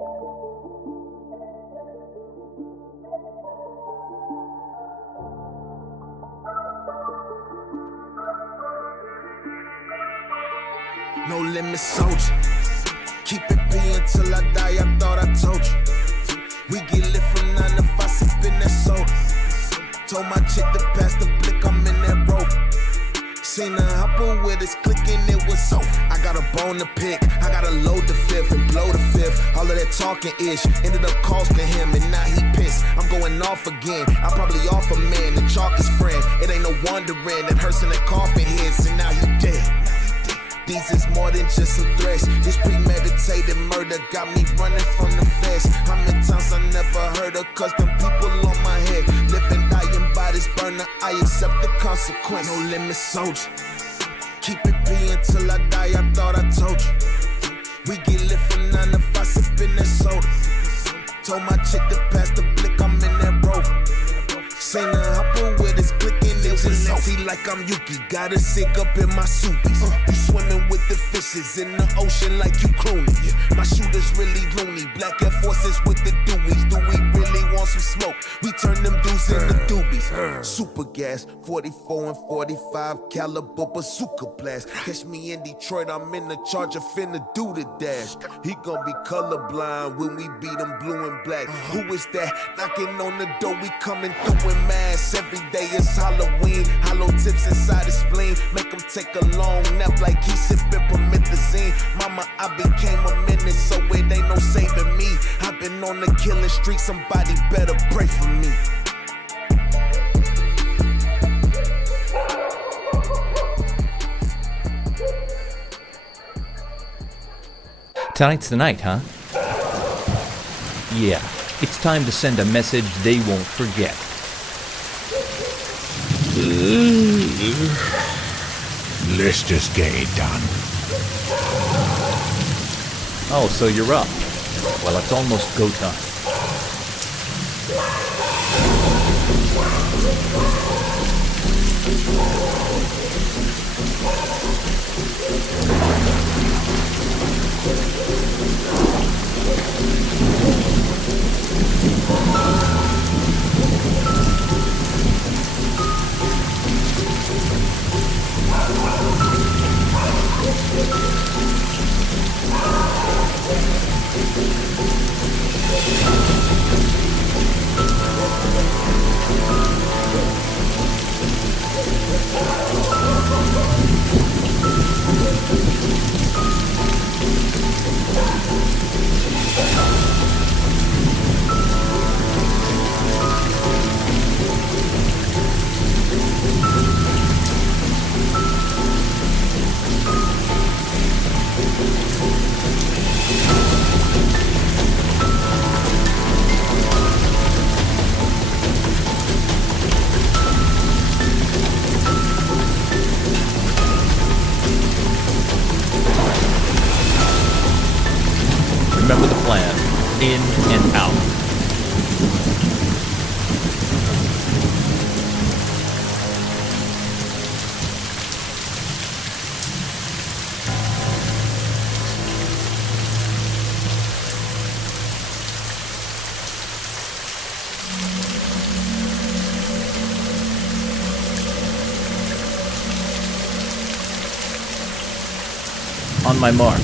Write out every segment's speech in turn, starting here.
No limit soldier. Keep it P until I die, I thought I told you. We get lit from 9 to 5, sippin' that soda. Told my chick to pass the blick, I'm in that rope. Seen her hopper with his clicking, it was so. I got a bone to pick, I gotta load the fifth and blow the fifth. All of that talking ish ended up costing him, and now he pissed. I'm going off again, I probably off a man, the chalk is friend. It ain't no wondering that Hearst in that coffin hits, and now he dead. These is more than just some threats. This premeditated murder got me running from the feds. How many times I never heard of custom people on my head? Living, dying by this burner, I accept the consequence. No limit soldier. Keep it P until I die, I thought I told you. We get lit from 9 to 5, sippin' that soda. Told my chick to pass the blick, I'm in that rover. Seen a hopper with his clicking, it was sexy like I'm Yuki. Got a sick up in my suities. You swimming with the fishes in the ocean like you Clooney. My shooter's really loony. Black Air Forces with the Deweys. Do we really want some smoke? We turn them dudes into doobies. Super gas, 44 and 45 caliber bazooka blast. Catch me in Detroit, I'm in the Charger, finna do the dash. He gon' be colorblind when we beat him blue and black. Who is that knocking on the door? We coming through in mass. Every day is Halloween. Hollow tips inside his spleen. Make him take a long nap like he sippin' promethazine. Mama, I became a menace, so it ain't no saving me. I've been on the killing streak, somebody better pray for me. Tonight's the night, huh? Yeah, it's time to send a message they won't forget. Let's just get it done. Oh, so you're up. Well, it's almost go time. Remember the plan. In and out. On my mark.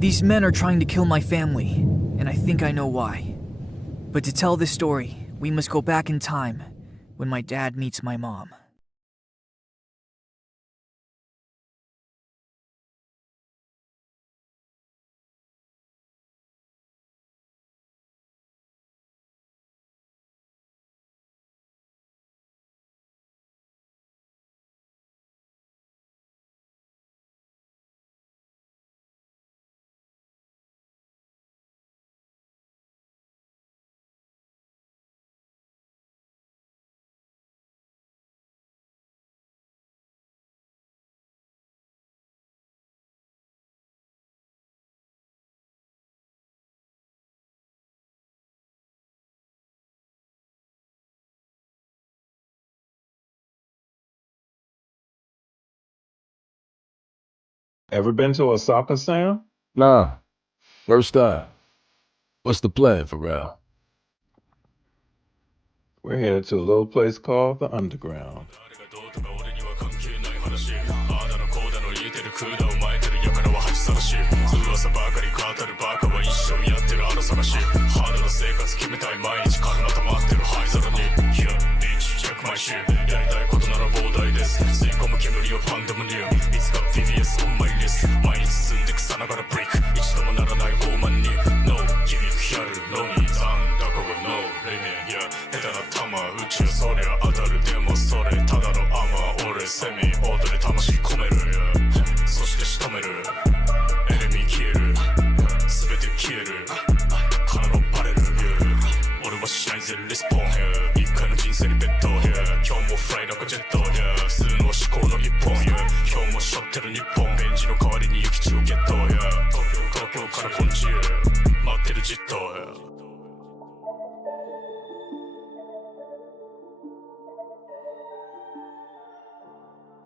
These men are trying to kill my family, and I think I know why. But to tell this story, we must go back in time when my dad meets my mom. Ever been to Osaka, Sam? Nah, first time. What's the plan, Pharrell? We're headed to a little place called the Underground.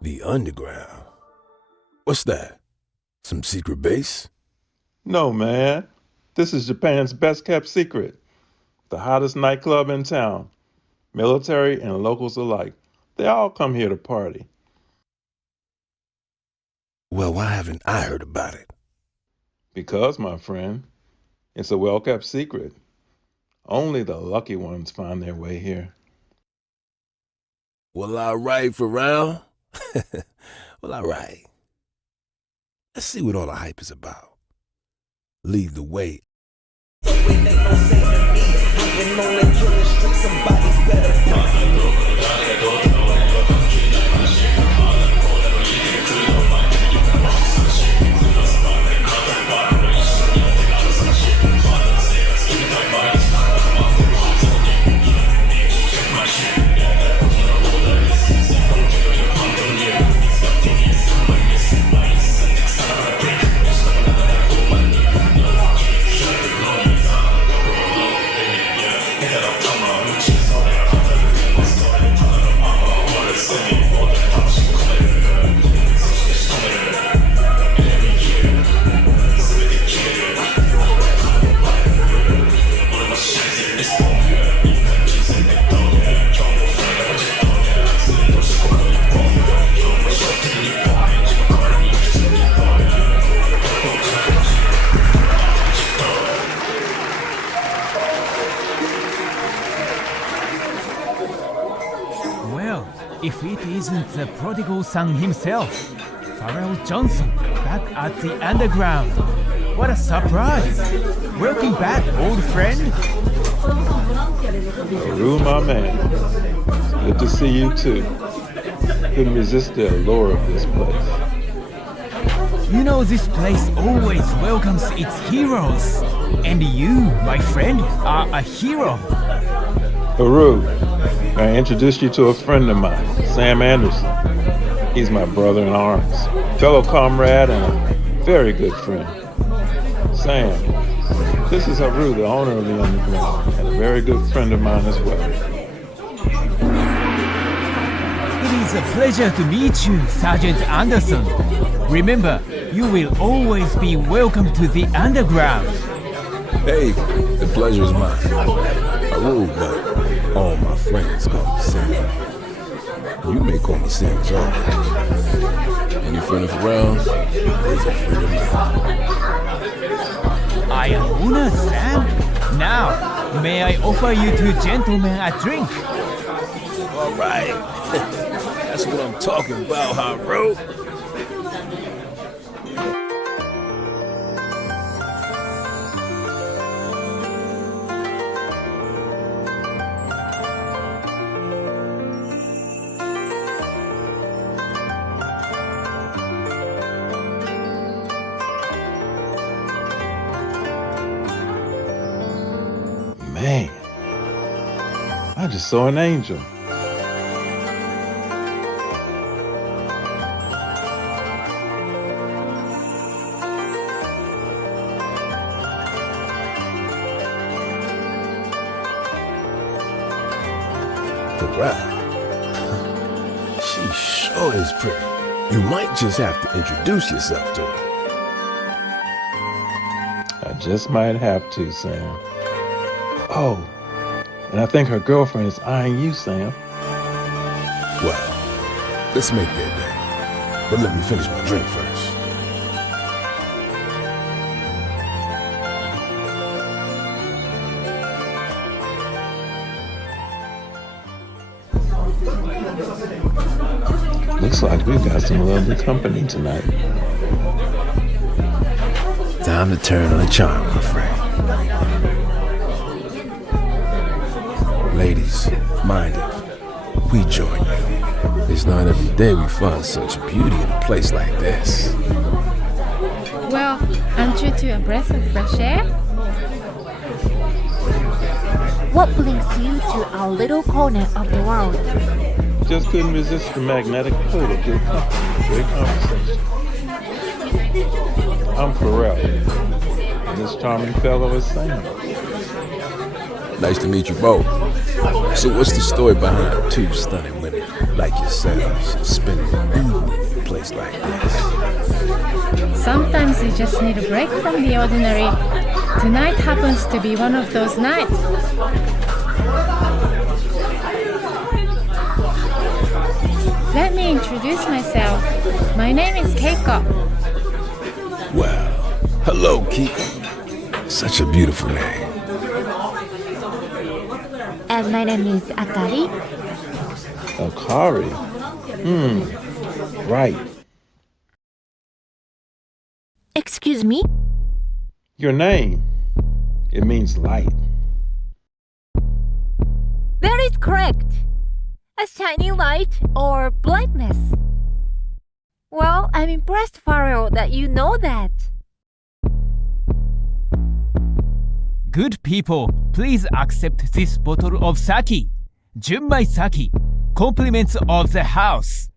The Underground? What's that? Some secret base? No, man. This is Japan's best kept secret. The hottest nightclub in town. Military and locals alike. They all come here to party. Well, why haven't I heard about it? Because, my friend, it's a well-kept secret. Only the lucky ones find their way here. Well, all right, Pharrell. Well, all right. Let's see what all the hype is about. Lead the way. If it isn't the prodigal son himself, Pharrell Johnson, back at the Underground. What a surprise! Welcome back, old friend. Haru, my man. It's good to see you too. Couldn't resist the allure of this place. You know this place always welcomes its heroes. And you, my friend, are a hero. Haru, I introduced you to a friend of mine, Sam Anderson. He's my brother in arms, fellow comrade, and a very good friend. Sam, this is Haru, the owner of the Underground, and a very good friend of mine as well. It is a pleasure to meet you, Sergeant Anderson. Remember, you will always be welcome to the Underground. Hey, the pleasure's mine. Haru, but all my friends call me Sam. You may call me Sam as always. Any friend of around is a friend of mine. I am honored, Sam. Now, may I offer you two gentlemen a drink? All right. That's what I'm talking about, Haro. Man, I just saw an angel. Right. She sure is pretty. You might just have to introduce yourself to her. I just might have to, Sam. Oh, and I think her girlfriend is eyeing you, Sam. Well, let's make that day. But let me finish my drink first. Looks like we've got some lovely company tonight. Time to turn on the charm, my friend. Ladies, mind if we join you? It's not every day we find such beauty in a place like this. Well, aren't you to a breath of fresh air? What brings you to our little corner of the world? Just couldn't resist the magnetic pull of your company. Great conversation. I'm Pharrell, and this charming fellow is Sam. Nice to meet you both. So what's the story behind two stunning women like yourselves spending an evening in a place like this? Sometimes you just need a break from the ordinary. Tonight happens to be one of those nights. Let me introduce myself. My name is Keiko. Well, hello, Keiko. Such a beautiful name. And my name is Akari. Akari? Right. Excuse me? Your name. It means light. That is correct. A shiny light or brightness. Well, I'm impressed, Pharaoh, that you know that. Good people, please accept this bottle of sake. Junmai sake, compliments of the house.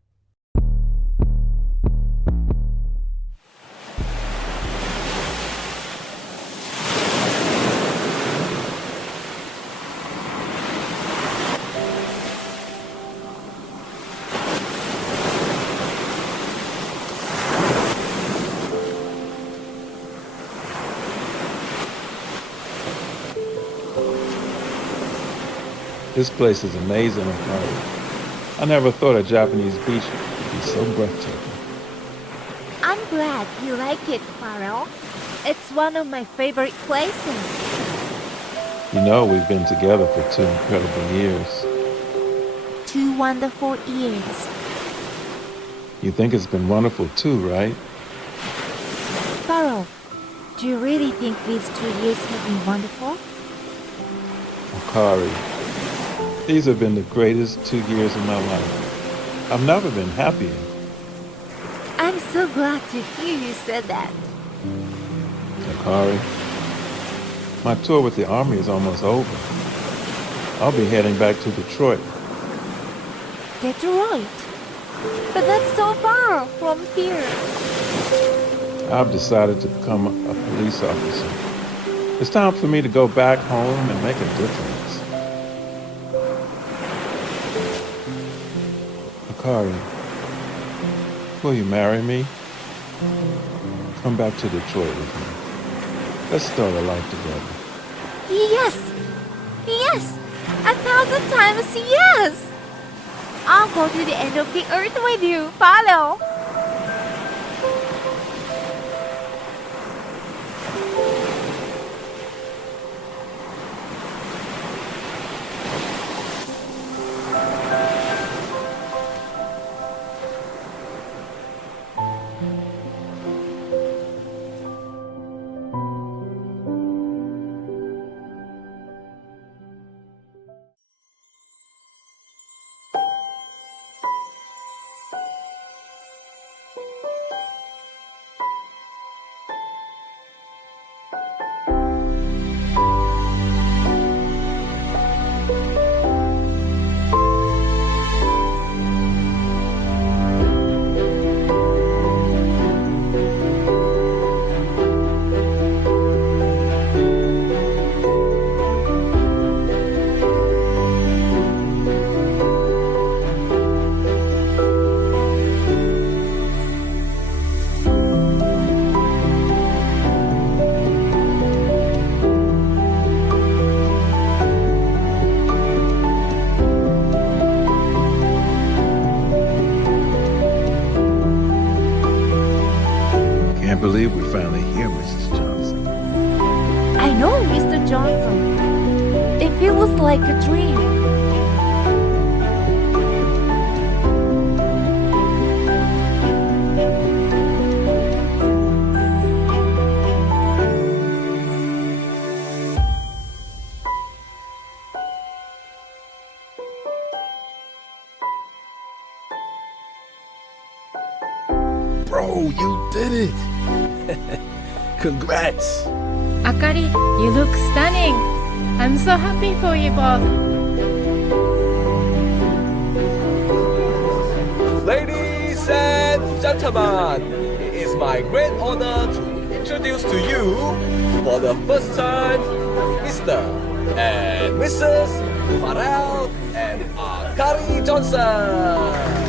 This place is amazing, Akari. I never thought a Japanese beach could be so breathtaking. I'm glad you like it, Pharaoh. It's one of my favorite places. You know, we've been together for 2 incredible years. 2 wonderful years. You think it's been wonderful too, right? Pharaoh, do you really think these 2 years have been wonderful? Akari, these have been the greatest 2 years of my life. I've never been happier. I'm so glad to hear you said that. Akari, my tour with the Army is almost over. I'll be heading back to Detroit. Detroit? But that's so far from here. I've decided to become a police officer. It's time for me to go back home and make a difference. Akari, will you marry me? Come back to Detroit with me. Let's start a life together. Yes! Yes! 1,000 times yes! I I'll go to the end of the earth with you. Follow. Can't believe we're finally here, Mrs. Johnson. I know, Mr. Johnson. It feels like a dream. Bro, you did it! Congrats! Akari, you look stunning. I'm so happy for you both. Ladies and gentlemen, it is my great honor to introduce to you, for the first time, Mr. and Mrs. Farrell and Akari Johnson.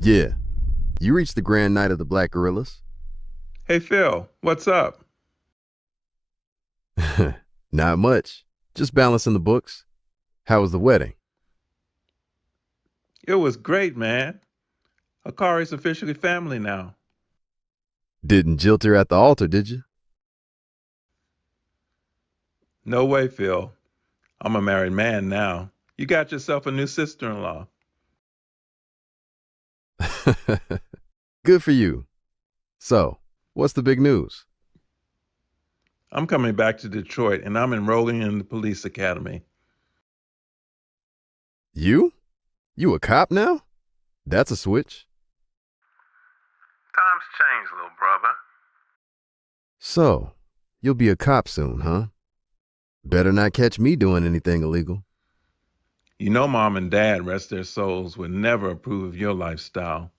Yeah. You reached the Grand Night of the Black Gorillas? Hey, Phil, what's up? Not much. Just balancing the books. How was the wedding? It was great, man. Akari's officially family now. Didn't jilt her at the altar, did you? No way, Phil. I'm a married man now. You got yourself a new sister-in-law. Good for you. So, what's the big news? I'm coming back to Detroit, and I'm enrolling in the police academy. You? You a cop now? That's a switch. Times change, little brother. So, you'll be a cop soon, huh? Better not catch me doing anything illegal. You know Mom and Dad, rest their souls, would never approve of your lifestyle.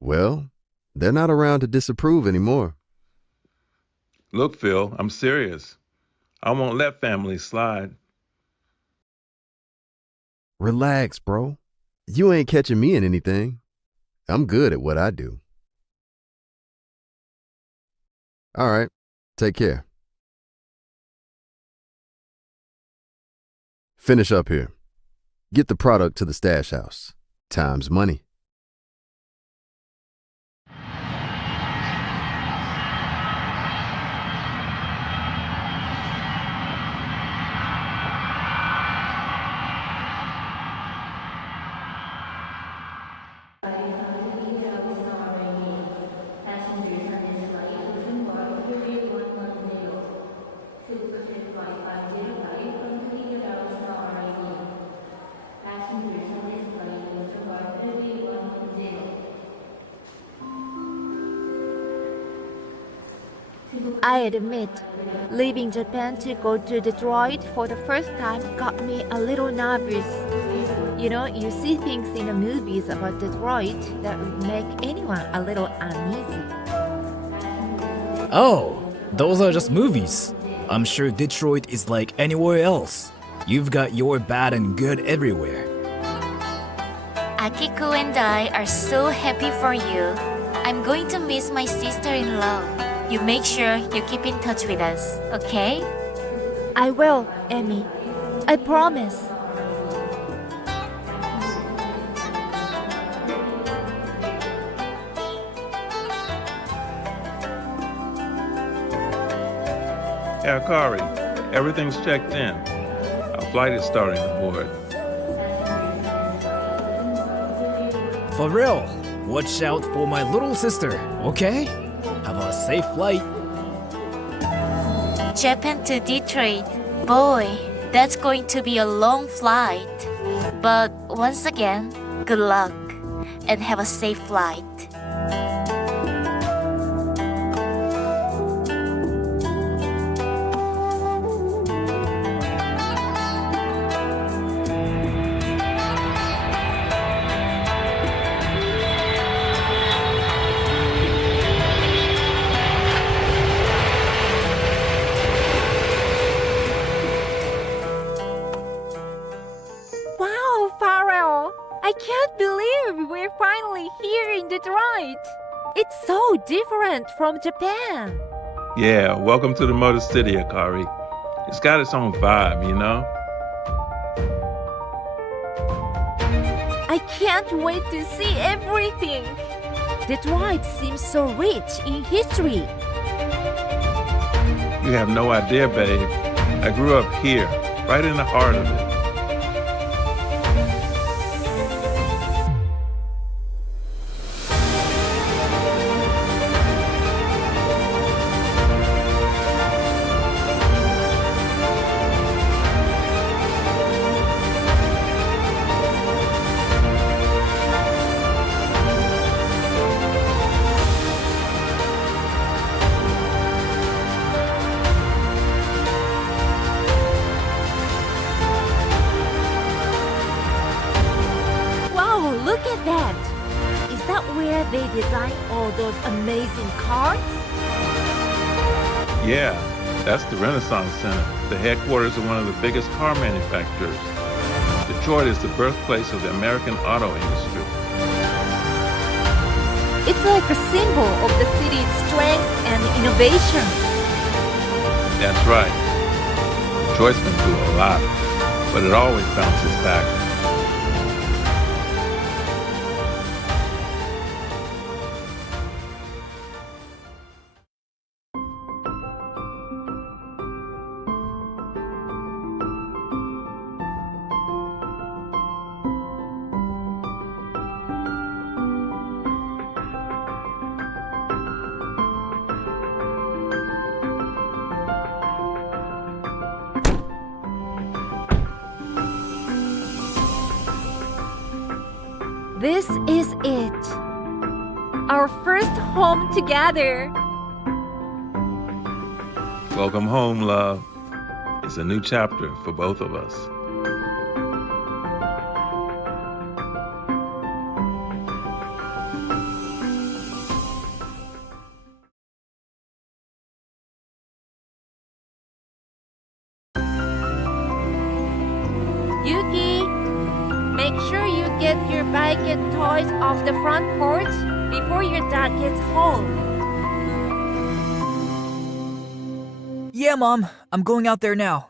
Well, they're not around to disapprove anymore. Look, Phil, I'm serious. I won't let family slide. Relax, bro. You ain't catching me in anything. I'm good at what I do. All right, take care. Finish up here. Get the product to the stash house. Time's money. I admit, leaving Japan to go to Detroit for the first time got me a little nervous. You know, you see things in the movies about Detroit that would make anyone a little uneasy. Oh, those are just movies. I'm sure Detroit is like anywhere else. You've got your bad and good everywhere. Akiko and I are so happy for you. I'm going to miss my sister-in-law. You make sure you keep in touch with us, okay? I will, Emmy. I promise. Hey, Akari, everything's checked in. Our flight is starting aboard. For real, watch out for my little sister, okay? Have a safe flight. Japan to Detroit. Boy, that's going to be a long flight. But once again, good luck and have a safe flight. I can't believe we're finally here in Detroit. It's so different from Japan. Yeah, welcome to the Motor City, Akari. It's got its own vibe, you know? I can't wait to see everything. Detroit seems so rich in history. You have no idea, babe. I grew up here, right in the heart of it. Look at that! Is that where they designed all those amazing cars? Yeah, that's the Renaissance Center, the headquarters of one of the biggest car manufacturers. Detroit is the birthplace of the American auto industry. It's like a symbol of the city's strength and innovation. That's right. Detroit's been through a lot, but it always bounces back. This is it. Our first home together. Welcome home, love. It's a new chapter for both of us. Yuki, make sure you get your bike and toys off the front porch before your dad gets home. Yeah, Mom. I'm going out there now.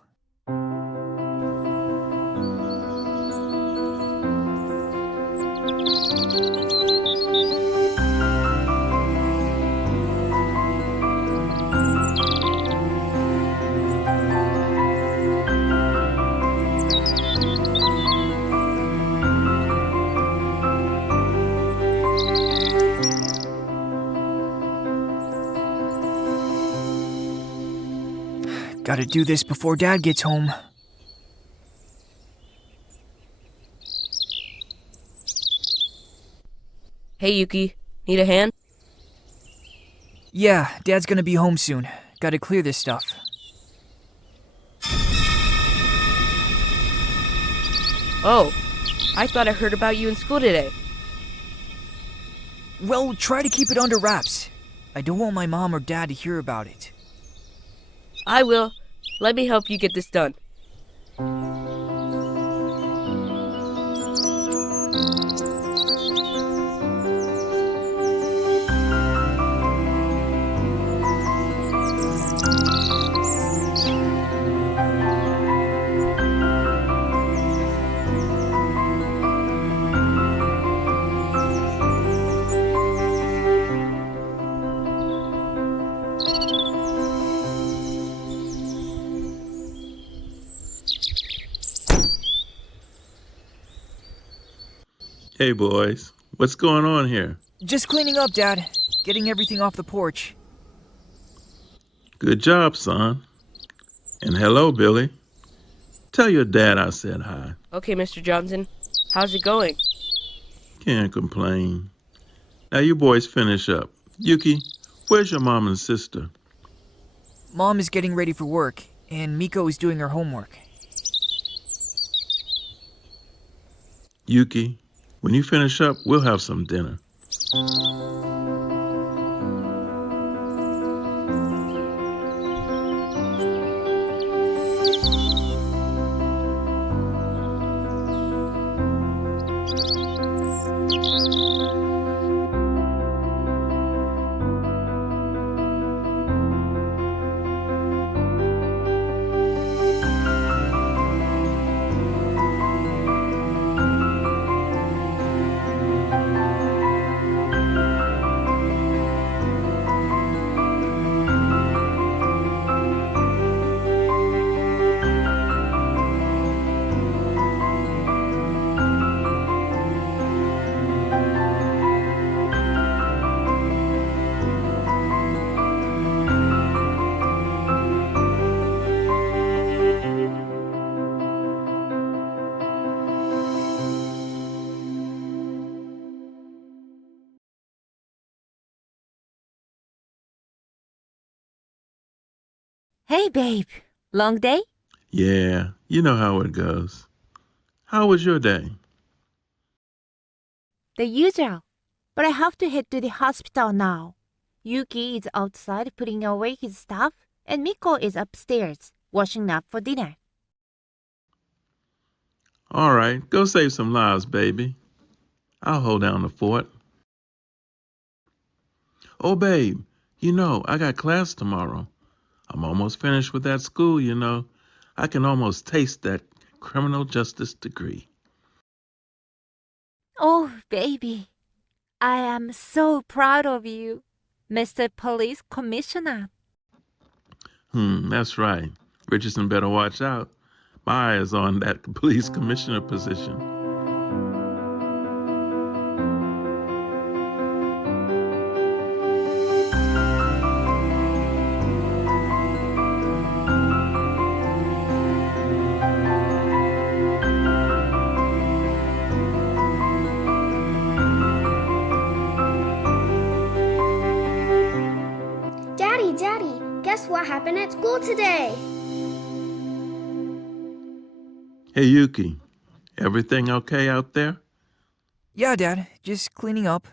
Gotta do this before Dad gets home. Hey, Yuki. Need a hand? Yeah, Dad's gonna be home soon. Gotta clear this stuff. Oh, I thought I heard about you in school today. Well, try to keep it under wraps. I don't want my mom or Dad to hear about it. I will. Let me help you get this done. Hey, boys. What's going on here? Just cleaning up, Dad. Getting everything off the porch. Good job, son. And hello, Billy. Tell your dad I said hi. Okay, Mr. Johnson. How's it going? Can't complain. Now you boys finish up. Yuki, where's your mom and sister? Mom is getting ready for work, and Miko is doing her homework. Yuki, when you finish up, we'll have some dinner. Hey, babe. Long day? Yeah, you know how it goes. How was your day? The usual. But I have to head to the hospital now. Yuki is outside putting away his stuff, and Miko is upstairs washing up for dinner. All right, go save some lives, baby. I'll hold down the fort. Oh, babe, you know, I got class tomorrow. I'm almost finished with that school, you know. I can almost taste that criminal justice degree. Oh, baby. I am so proud of you, Mr. Police Commissioner. That's right. Richardson better watch out. My eye is on that police commissioner position. Guess what happened at school today? Hey, Yuki. Everything okay out there? Yeah, Dad. Just cleaning up.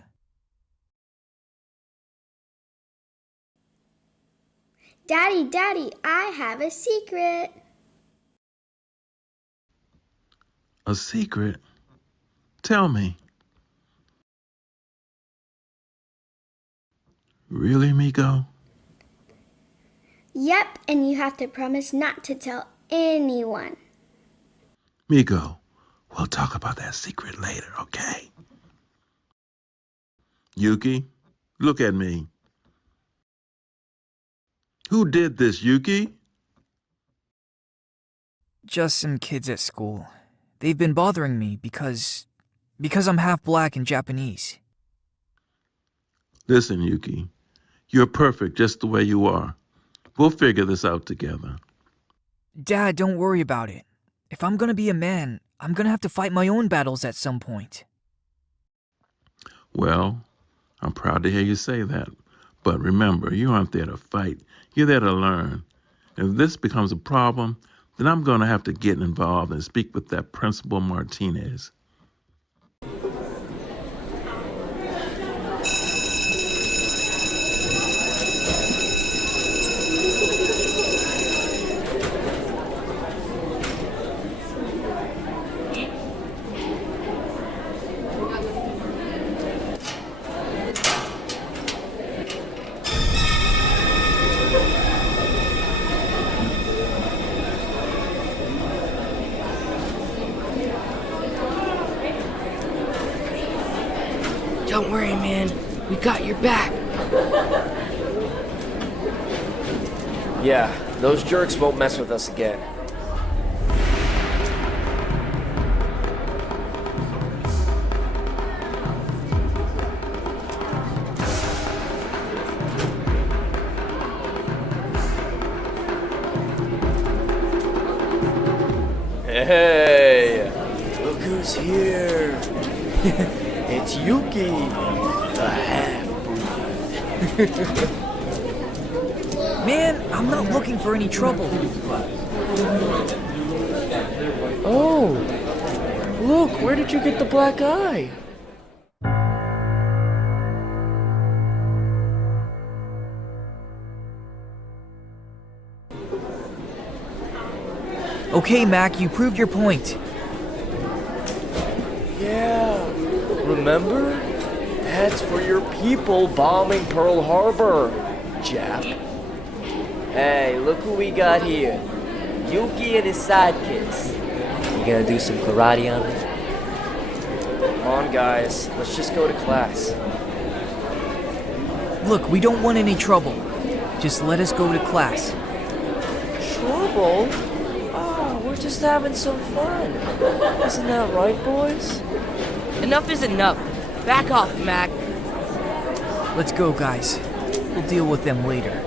Daddy, I have a secret. A secret? Tell me. Really, Miko? Yep, and you have to promise not to tell anyone. Miko, we'll talk about that secret later, okay? Yuki, look at me. Who did this, Yuki? Just some kids at school. They've been bothering me because I'm half black and Japanese. Listen, Yuki, you're perfect just the way you are. We'll figure this out together. Dad, don't worry about it. If I'm gonna be a man, I'm gonna have to fight my own battles at some point. Well, I'm proud to hear you say that. But remember, you aren't there to fight. You're there to learn. If this becomes a problem, then I'm going to have to get involved and speak with that Principal Martinez. Don't worry, man. We got your back. Yeah, those jerks won't mess with us again. Hey! Look who's here! It's Yuki, the half-breed. Man, I'm not looking for any trouble. Oh, look, where did you get the black eye? Okay, Mac, you proved your point. Yeah, remember? That's for your people bombing Pearl Harbor, Jap. Hey, look who we got here. Yuki and his sidekicks. You gonna do some karate on me? Come on, guys. Let's just go to class. Look, we don't want any trouble. Just let us go to class. Trouble? Oh, we're just having some fun. Isn't that right, boys? Enough is enough. Back off, Mac. Let's go, guys. We'll deal with them later.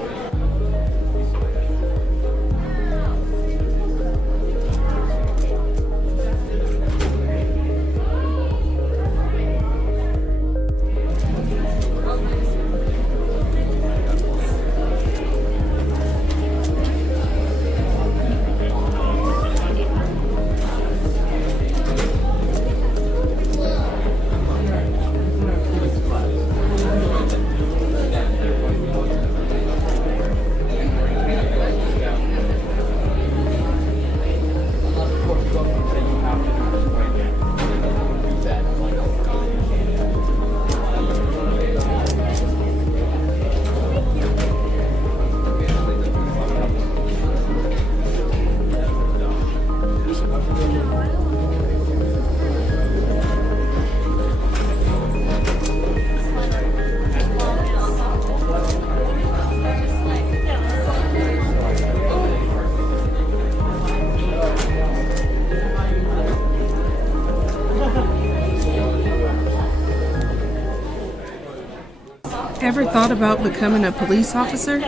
Ever thought about becoming a police officer?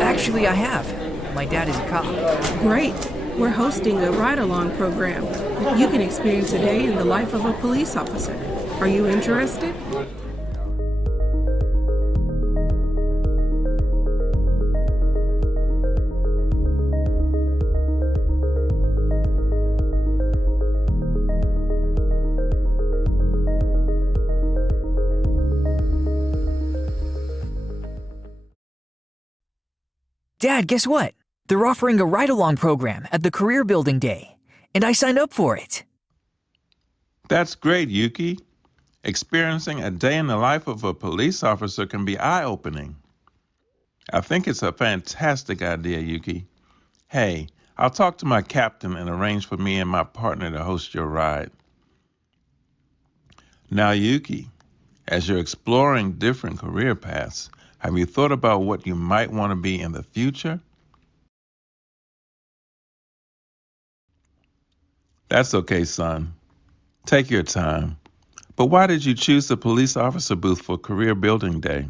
Actually, I have. My dad is a cop. Great. We're hosting a ride-along program. You can experience a day in the life of a police officer. Are you interested? Dad, guess what? They're offering a ride-along program at the Career Building Day, and I signed up for it. That's great, Yuki. Experiencing a day in the life of a police officer can be eye-opening. I think it's a fantastic idea, Yuki. Hey, I'll talk to my captain and arrange for me and my partner to host your ride. Now, Yuki, as you're exploring different career paths, have you thought about what you might want to be in the future? That's okay, son. Take your time. But why did you choose the police officer booth for Career Building Day?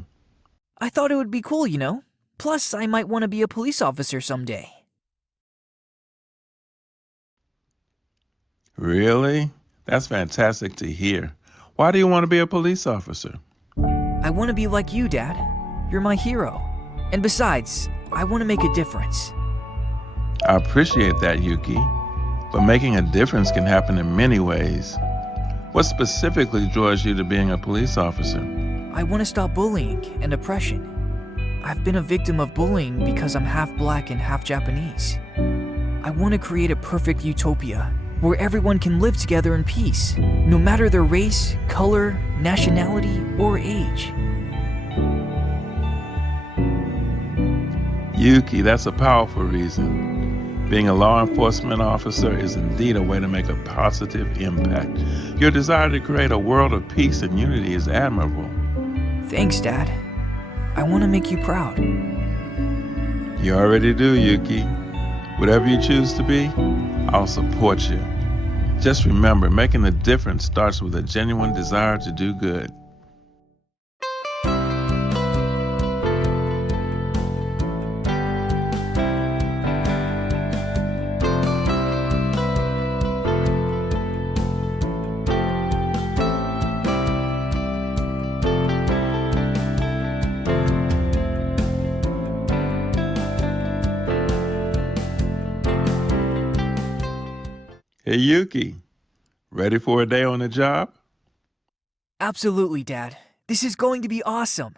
I thought it would be cool, you know? Plus, I might want to be a police officer someday. Really? That's fantastic to hear. Why do you want to be a police officer? I want to be like you, Dad. You're my hero. And besides, I want to make a difference. I appreciate that, Yuki. But making a difference can happen in many ways. What specifically draws you to being a police officer? I want to stop bullying and oppression. I've been a victim of bullying because I'm half black and half Japanese. I want to create a perfect utopia where everyone can live together in peace, no matter their race, color, nationality, or age. Yuki, that's a powerful reason. Being a law enforcement officer is indeed a way to make a positive impact. Your desire to create a world of peace and unity is admirable. Thanks, Dad. I want to make you proud. You already do, Yuki. Whatever you choose to be, I'll support you. Just remember, making a difference starts with a genuine desire to do good. Hey, Yuki, ready for a day on the job? Absolutely, Dad. This is going to be awesome.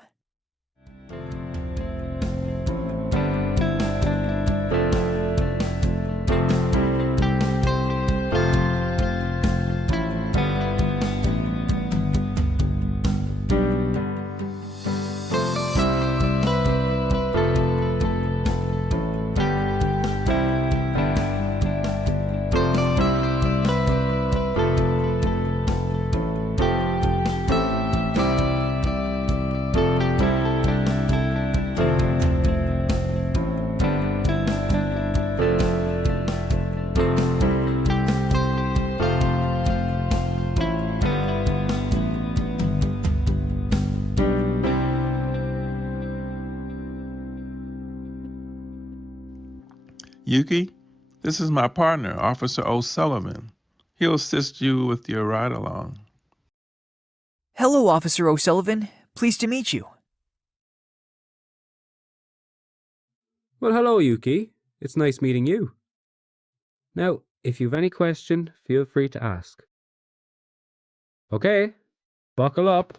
Yuki, this is my partner, Officer O'Sullivan. He'll assist you with your ride-along. Hello, Officer O'Sullivan. Pleased to meet you. Well, hello, Yuki. It's nice meeting you. Now, if you've any question, feel free to ask. Okay, buckle up.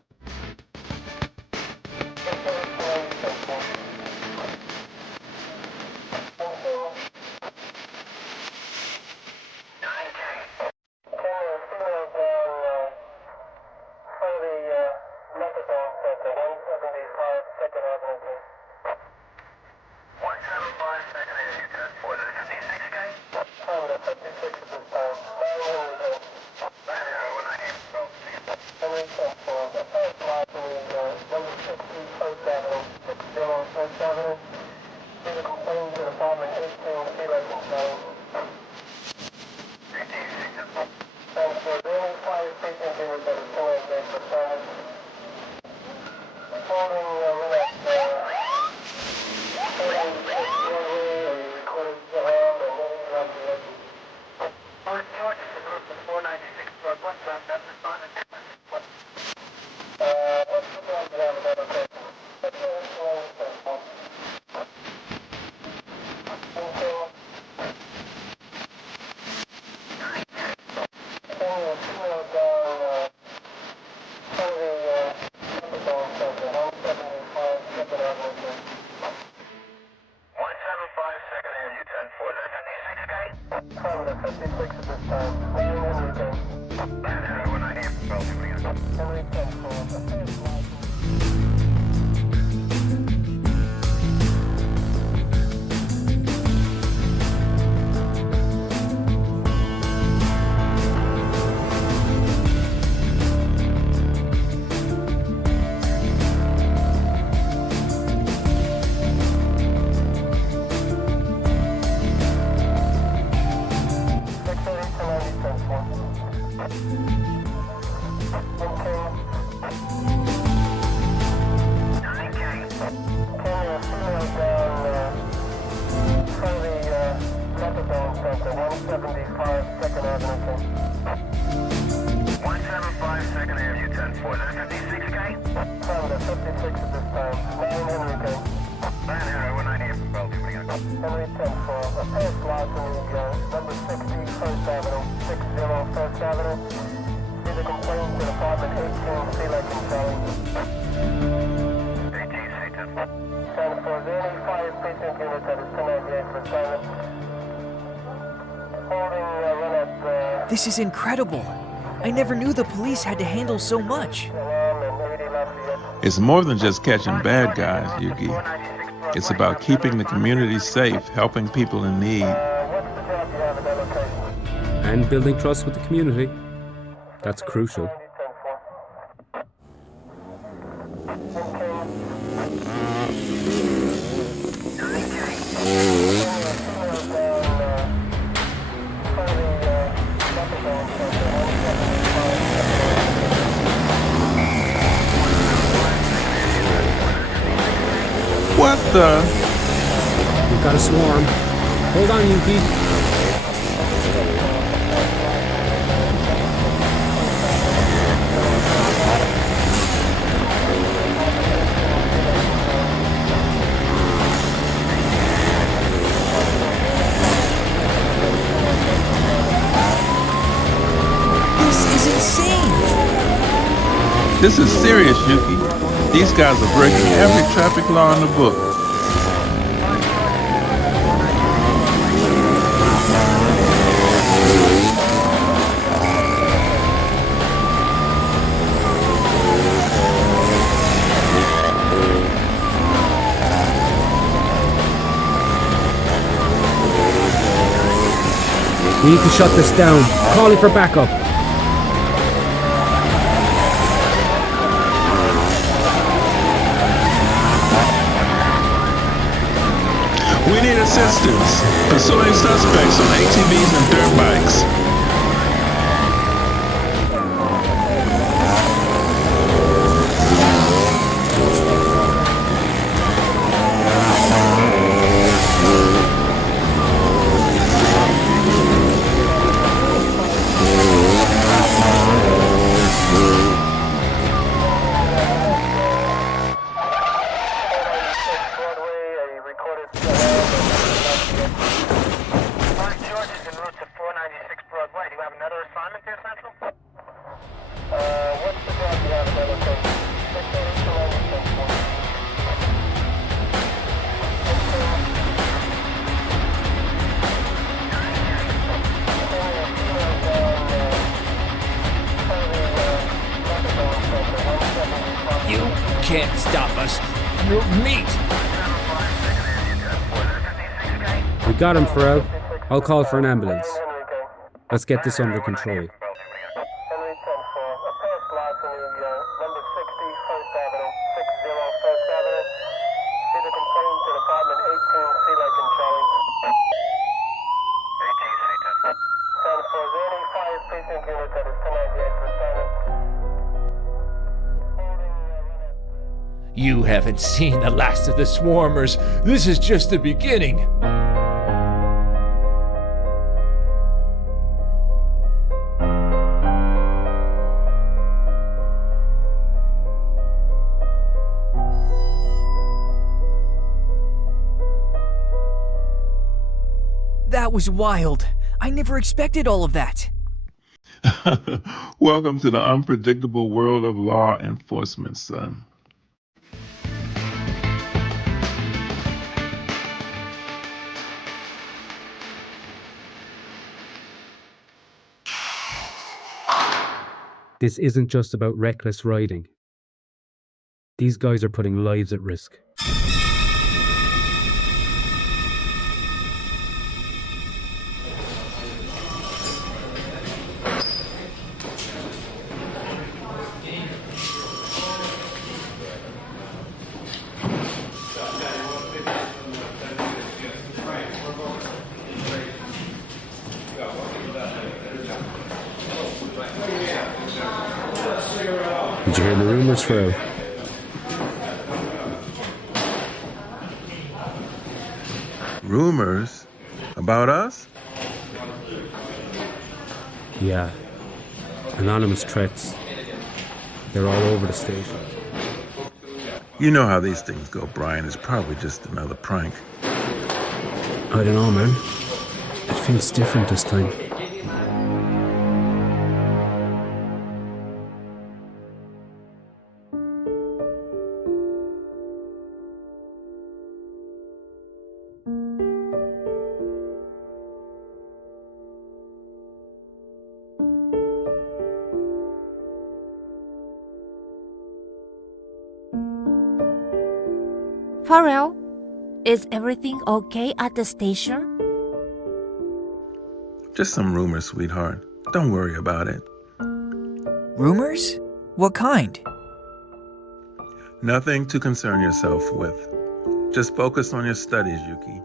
This is incredible. I never knew the police had to handle so much. It's more than just catching bad guys, Yuki. It's about keeping the community safe, helping people in need. And building trust with the community. That's crucial. What the? We've got a swarm. Hold on, Yuki. This is insane. This is serious, Yuki. These guys are breaking every traffic law in the book. We need to shut this down. Calling for backup. We need assistance. Pursuing suspects on ATVs and dirt bikes. Can't stop us. You're meat. We got him, Pharrell. I'll call for an ambulance. Let's get this under control. You haven't seen the last of the swarmers. This is just the beginning. That was wild. I never expected all of that. Welcome to the unpredictable world of law enforcement, son. This isn't just about reckless riding. These guys are putting lives at risk. Did you hear the rumors, Fro? Rumors? About us? Yeah. Anonymous threats. They're all over the station. You know how these things go, Bryant. It's probably just another prank. I don't know, man. It feels different this time. Farrell, is everything okay at the station? Just some rumors, sweetheart. Don't worry about it. Rumors? What kind? Nothing to concern yourself with. Just focus on your studies, Yuki.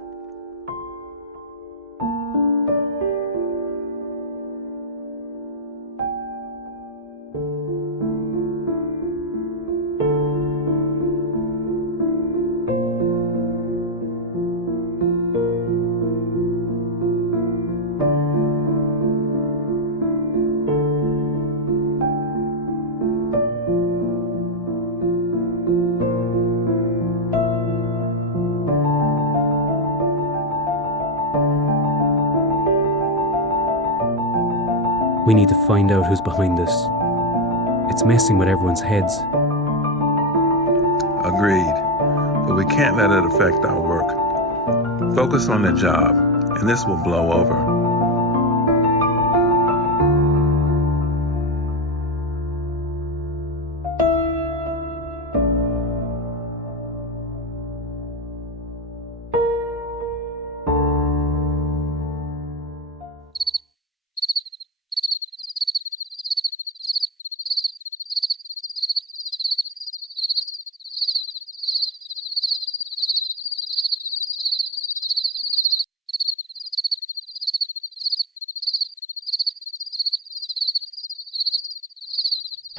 We need to find out who's behind this. It's messing with everyone's heads. Agreed. But we can't let it affect our work. Focus on the job, and this will blow over.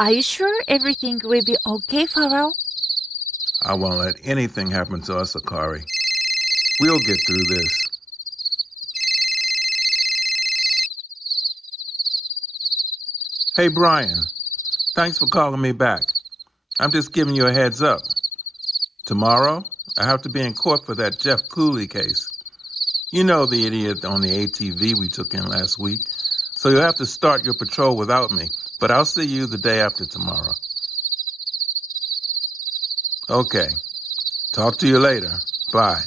Are you sure everything will be okay, Farrell? I won't let anything happen to us, Akari. We'll get through this. Hey, Brian. Thanks for calling me back. I'm just giving you a heads up. Tomorrow, I have to be in court for that Jeff Cooley case. You know, the idiot on the ATV we took in last week. So you'll have to start your patrol without me. But I'll see you the day after tomorrow. Okay. Talk to you later. Bye.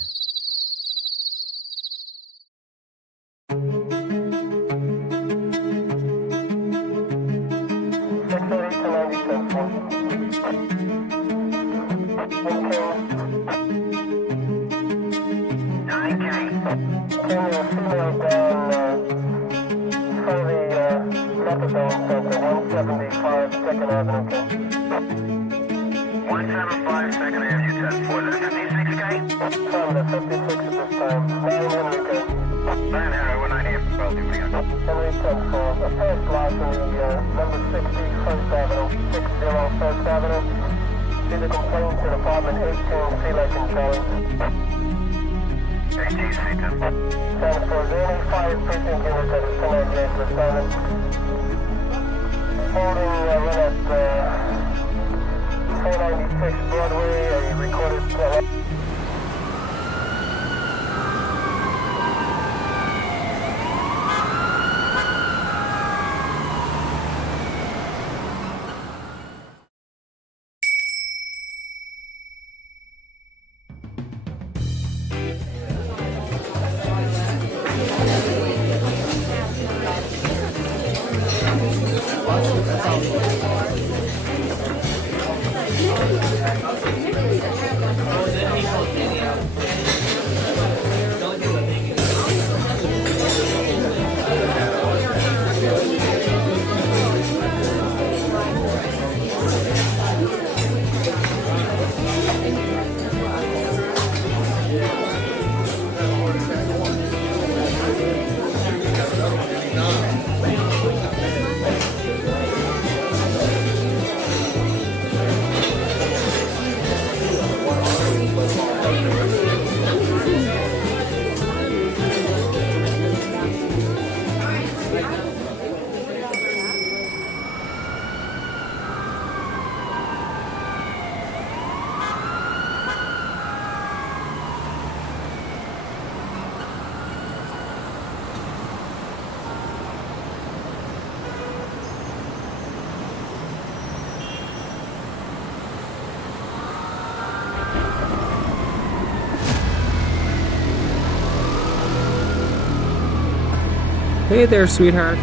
Hey there, sweetheart.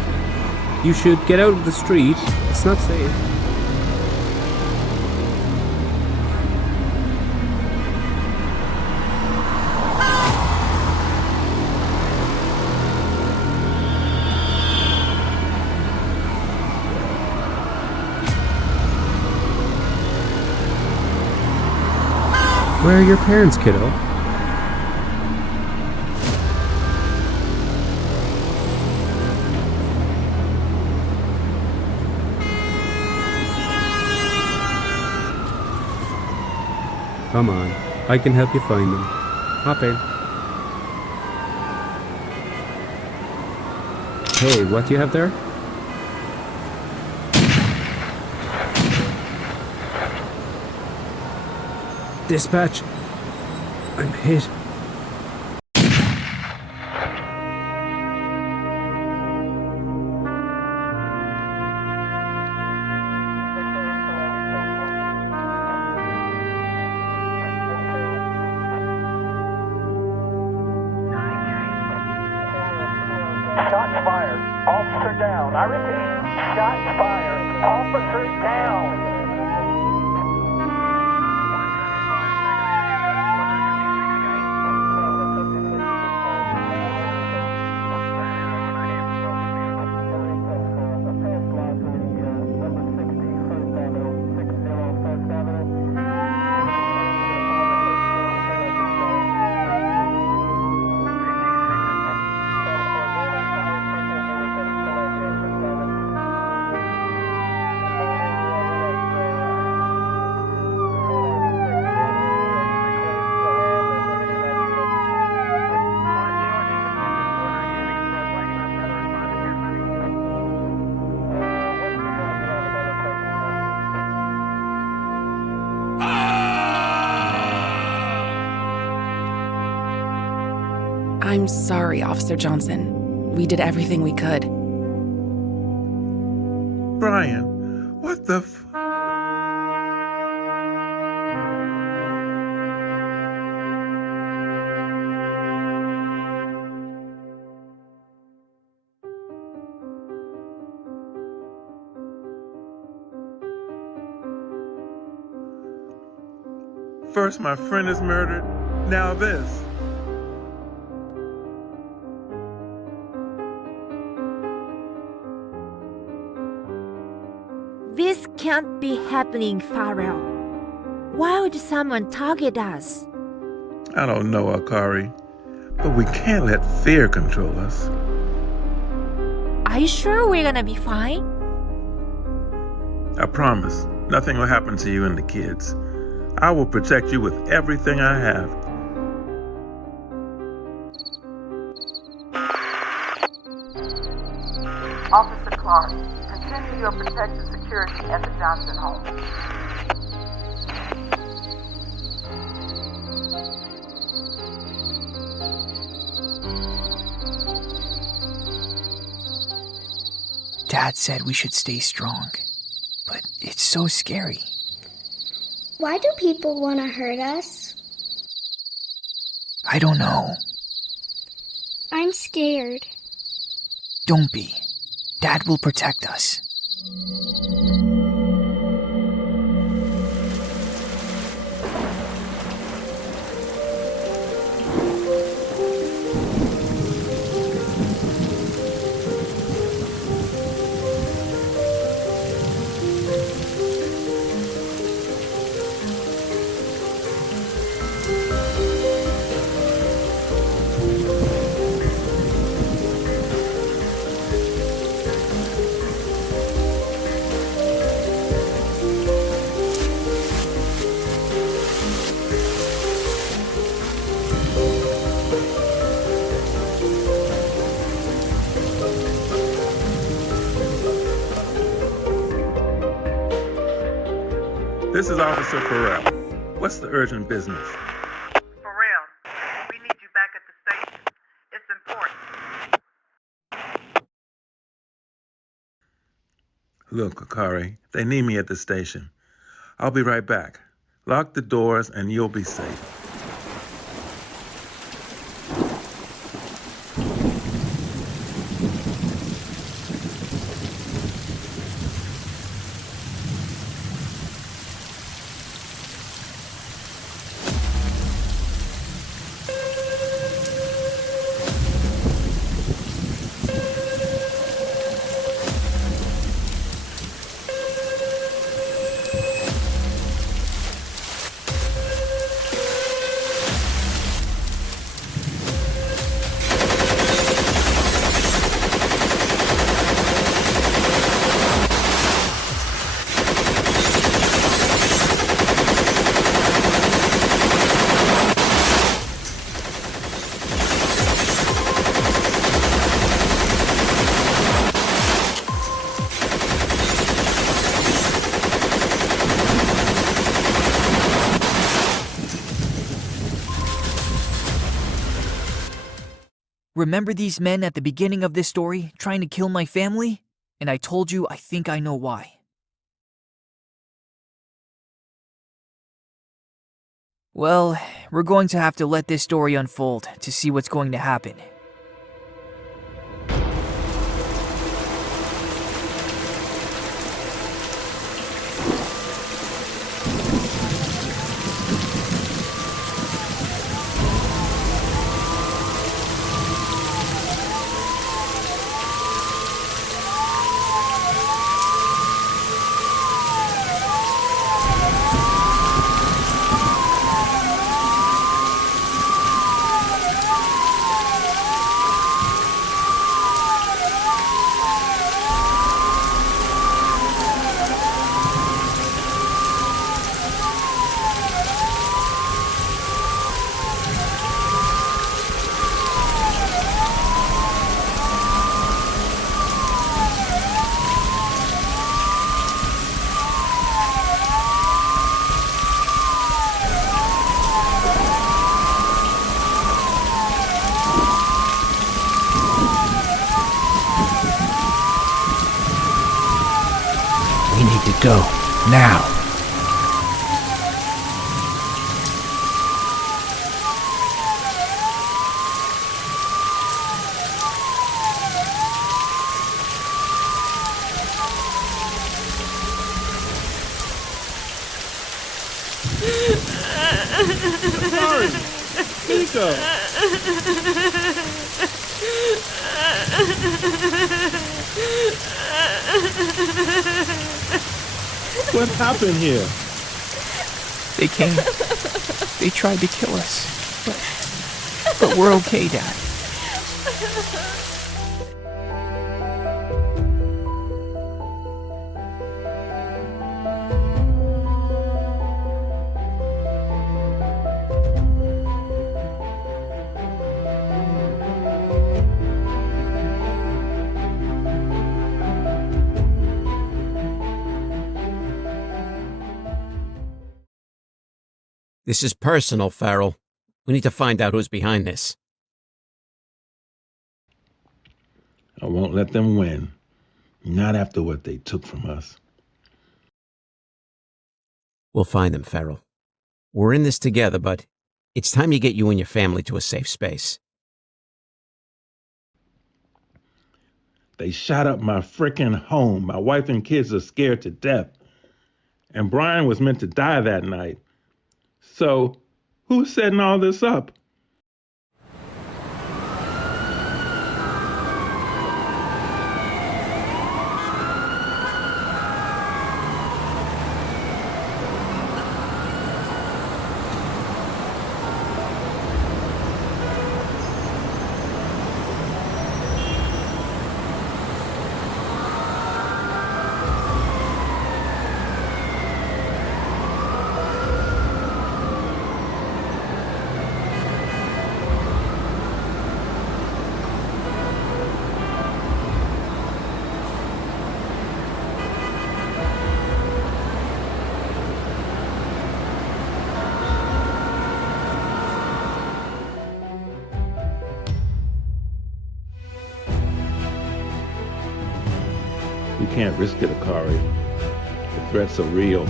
You should get out of the street. It's not safe. Where are your parents, kiddo? Come on, I can help you find them. Hop in. Hey, what do you have there? Dispatch. I'm hit. Shots fired. Officer down. I repeat, shots fired. Officer down. I'm sorry, Officer Johnson. We did everything we could. Bryant, what the First my friend is murdered, now this. This can't be happening, Farrell. Why would someone target us? I don't know, Akari, but we can't let fear control us. Are you sure we're gonna be fine? I promise, nothing will happen to you and the kids. I will protect you with everything I have. Officer Clark, continue your protective security at the Johnson home. Dad said we should stay strong, but it's so scary. Why do people want to hurt us? I don't know. I'm scared. Don't be. Dad will protect us. This is Officer Farrell. What's the urgent business? Farrell, we need you back at the station. It's important. Look, Akari, they need me at the station. I'll be right back. Lock the doors and you'll be safe. Remember these men at the beginning of this story trying to kill my family? And I told you I think I know why. Well, we're going to have to let this story unfold to see what's going to happen. Go, now. Sorry. Nico. What happened here? They came. They tried to kill us. But we're okay, Dad. This is personal, Farrell. We need to find out who's behind this. I won't let them win. Not after what they took from us. We'll find them, Farrell. We're in this together, but it's time you get you and your family to a safe space. They shot up my frickin' home. My wife and kids are scared to death. And Brian was meant to die that night. So, who's setting all this up? We can't risk it, Akari. The threats are real.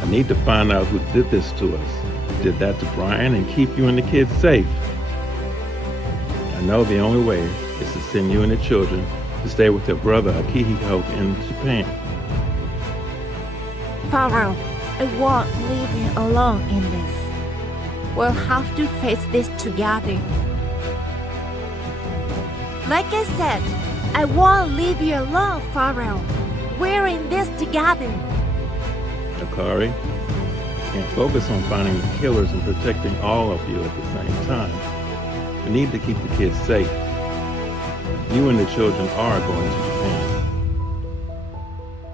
I need to find out who did this to us, did that to Brian, and keep you and the kids safe. I know the only way is to send you and the children to stay with their brother Akihiko in Japan. Farrell, I won't leave you alone in this. We'll have to face this together. Like I said, I won't leave you alone, Farrell. We're in this together. Akari, I can't focus on finding the killers and protecting all of you at the same time. We need to keep the kids safe. You and the children are going to Japan.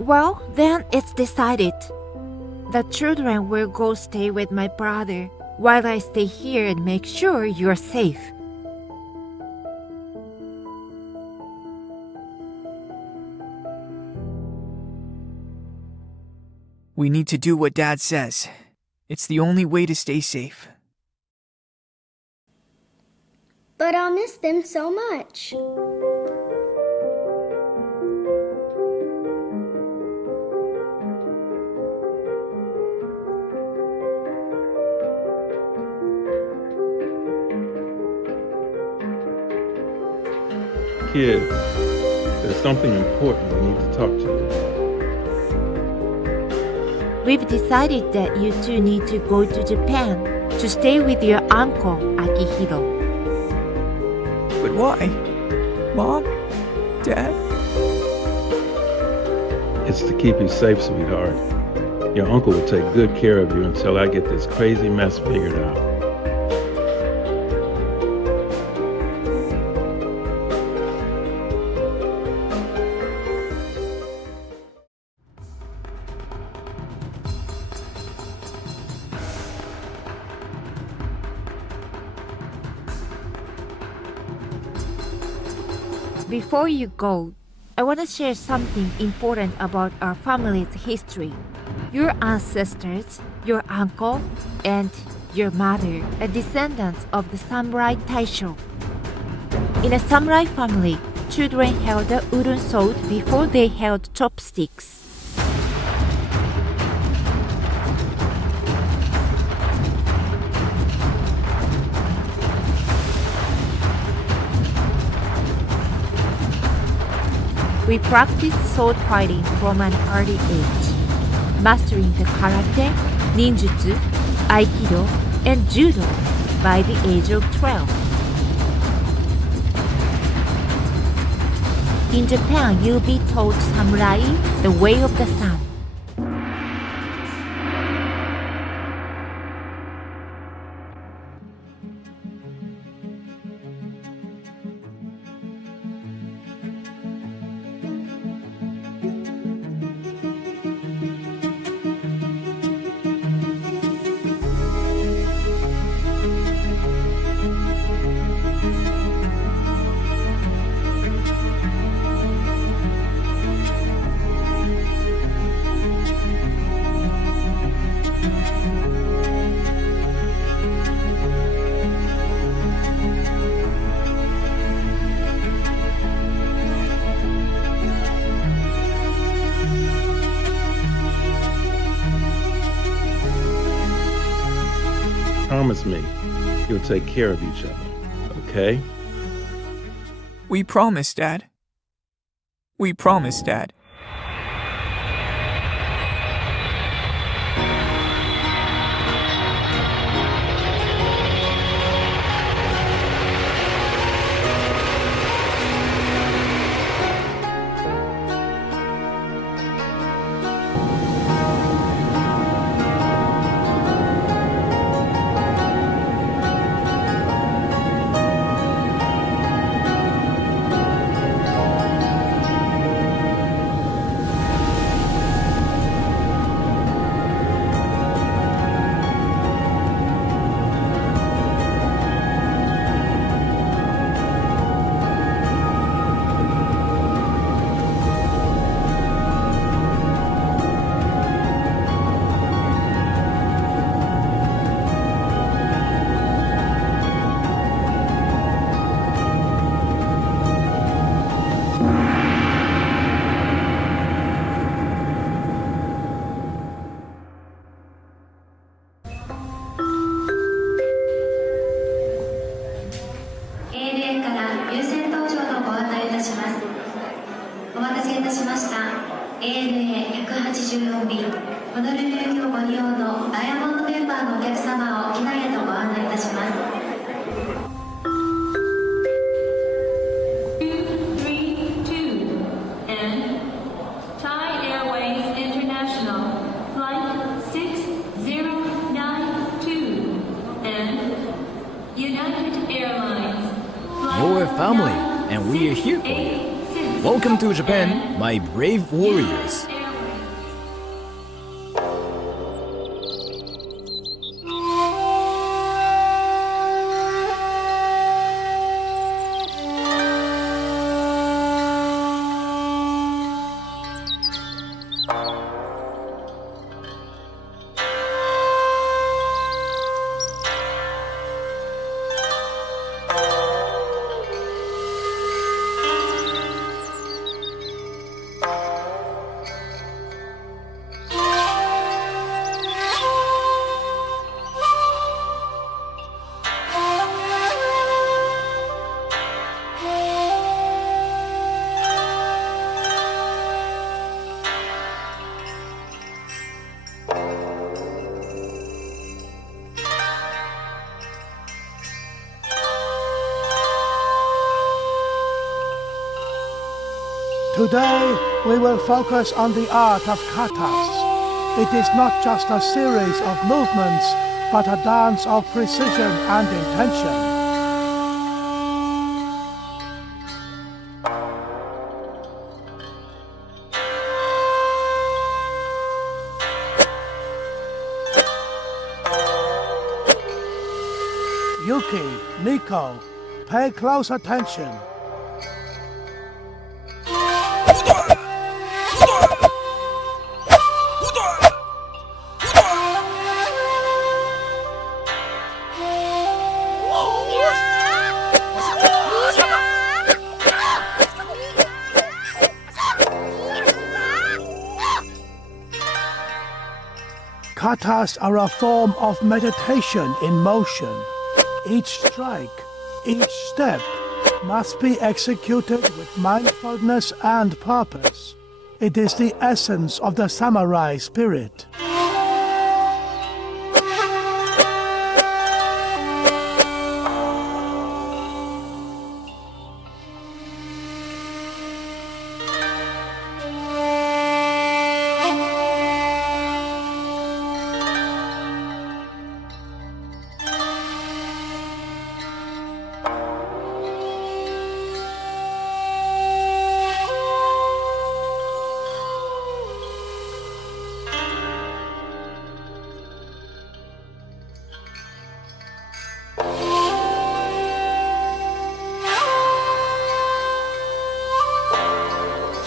Well, then it's decided. The children will go stay with my brother while I stay here and make sure you're safe. We need to do what Dad says. It's the only way to stay safe. But I'll miss them so much. Kid, there's something important we need to talk to you. We've decided that you two need to go to Japan to stay with your uncle, Akihiro. But why? Mom? Dad? It's to keep you safe, sweetheart. Your uncle will take good care of you until I get this crazy mess figured out. Before you go, I want to share something important about our family's history. Your ancestors, your uncle, and your mother are descendants of the samurai Taisho. In a samurai family, children held a wooden sword before they held chopsticks. We practiced sword fighting from an early age, mastering the karate, ninjutsu, aikido, and judo by the age of 12. In Japan, you'll be taught samurai, the way of the sun. Promise me you'll take care of each other, okay? We promise, Dad. We promise, Dad. ANA184 便ホノルル行きをご利用のダイヤモンドメンバーのお客様を機内へとご案内いたします。Your family, and we are here for you. Welcome to Japan, my brave warriors. Today, we will focus on the art of katas. It is not just a series of movements, but a dance of precision and intention. Yuki, Nico, pay close attention. Katas are a form of meditation in motion. Each strike, each step must be executed with mindfulness and purpose. It is the essence of the samurai spirit.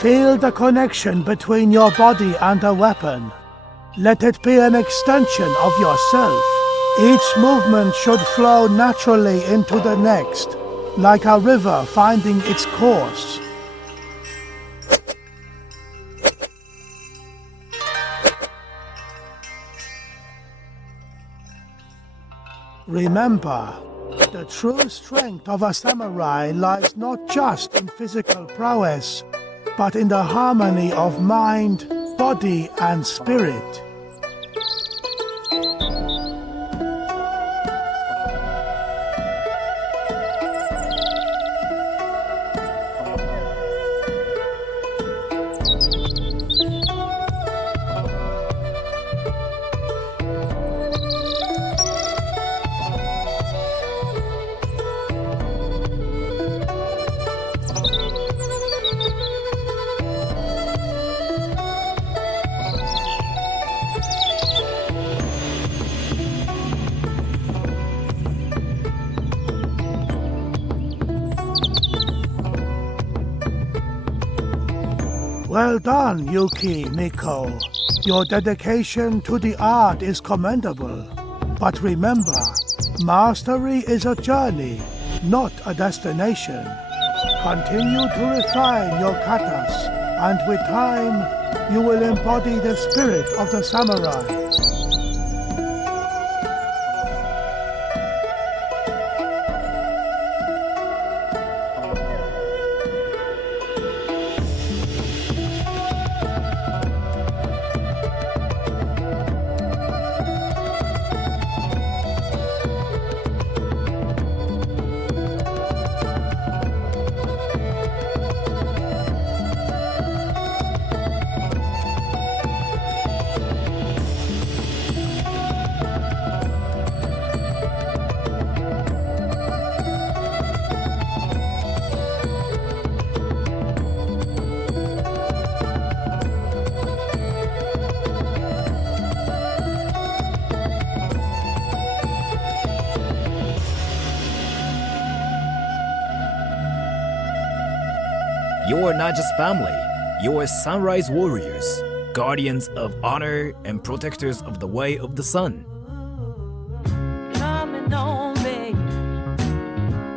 Feel the connection between your body and the weapon. Let it be an extension of yourself. Each movement should flow naturally into the next, like a river finding its course. Remember, the true strength of a samurai lies not just in physical prowess, but in the harmony of mind, body, and spirit. Well done, Yuki, Nico. Your dedication to the art is commendable. But remember, mastery is a journey, not a destination. Continue to refine your katas, and with time, you will embody the spirit of the samurai. You're not just family, you're sunrise warriors, guardians of honor and protectors of the way of the sun. Coming home, baby.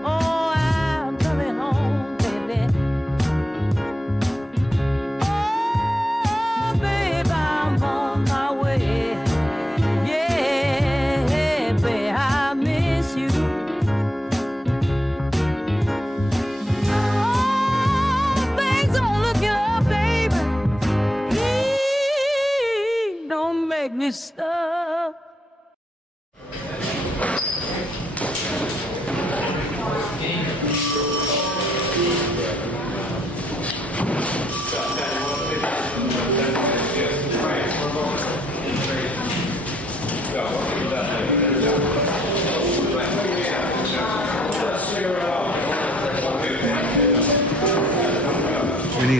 Oh, I'm coming home, baby. Oh, babe, I'm on my way. Yeah, babe, I miss you. Oh, things don't look up, baby. Please don't make me stop.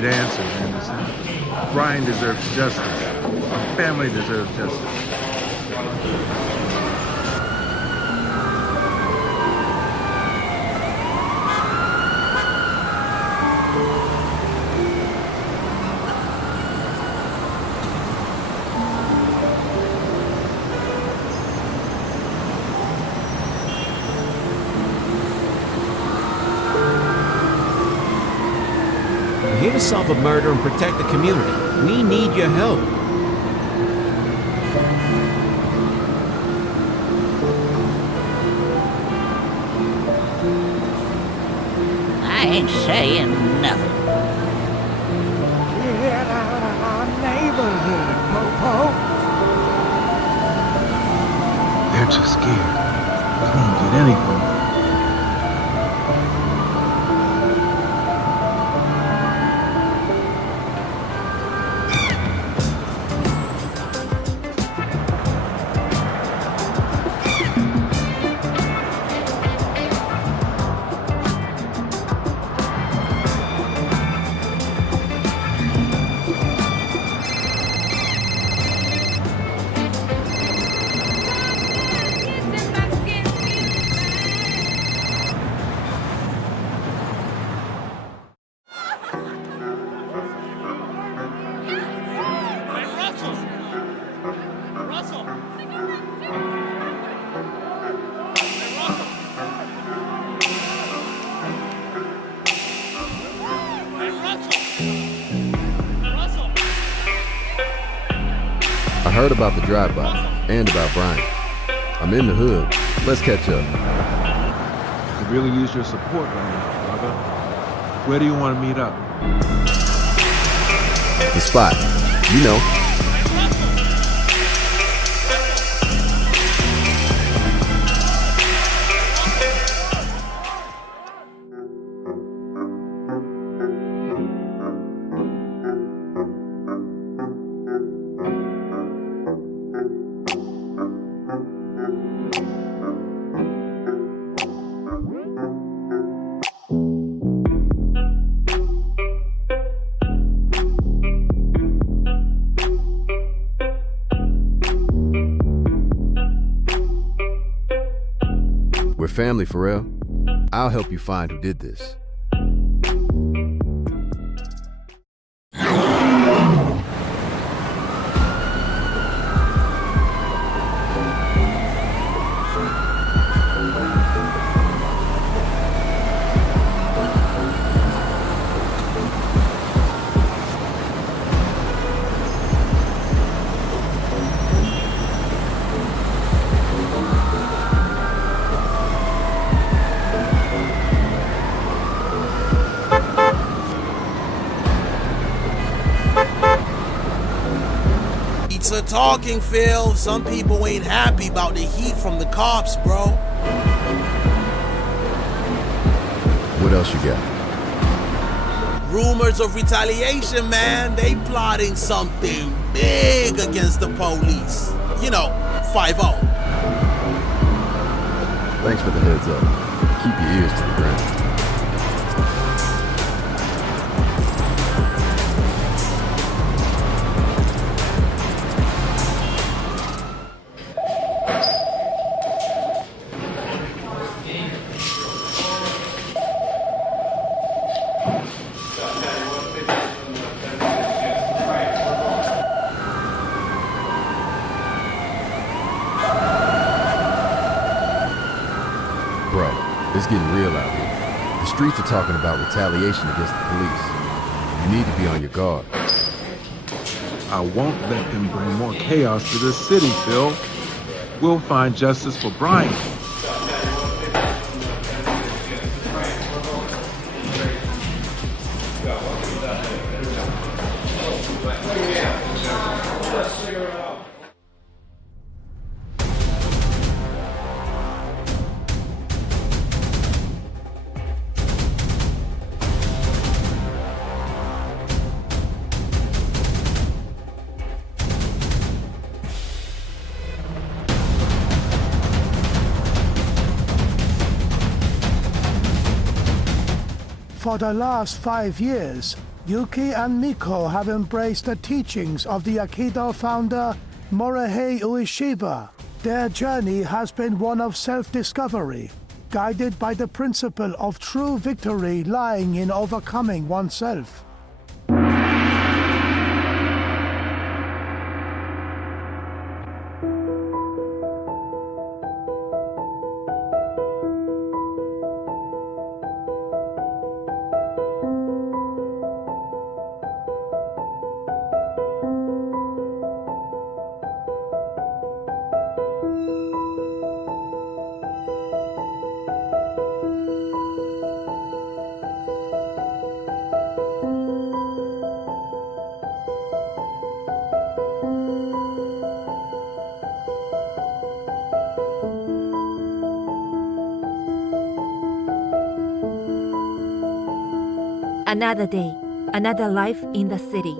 need answers, Anderson. Brian deserves justice. Our family deserves justice. We're here to solve a murder and protect the community. We need your help. I ain't saying nothing. Get out of our neighborhood, Popo. They're too scared. We won't get anything. I heard about the drive-by and about Bryant. I'm in the hood. Let's catch up. I could really use your support right now, brother. Where do you want to meet up? The spot. You know. We're family, Pharrell. I'll help you find who did this. It's a talking field. Some people ain't happy about the heat from the cops, bro. What else you got? Rumors of retaliation, man. They plotting something big against the police. You know, 5-0. Thanks for the heads up. Keep your ears to the ground. Bro, it's getting real out here. The streets are talking about retaliation against the police. You need to be on your guard. I won't let them bring more chaos to this city, Phil. We'll find justice for Bryant. For the last 5 years, Yuki and Miko have embraced the teachings of the Aikido founder Morihei Ueshiba. Their journey has been one of self-discovery, guided by the principle of true victory lying in overcoming oneself. Another day, another life in the city.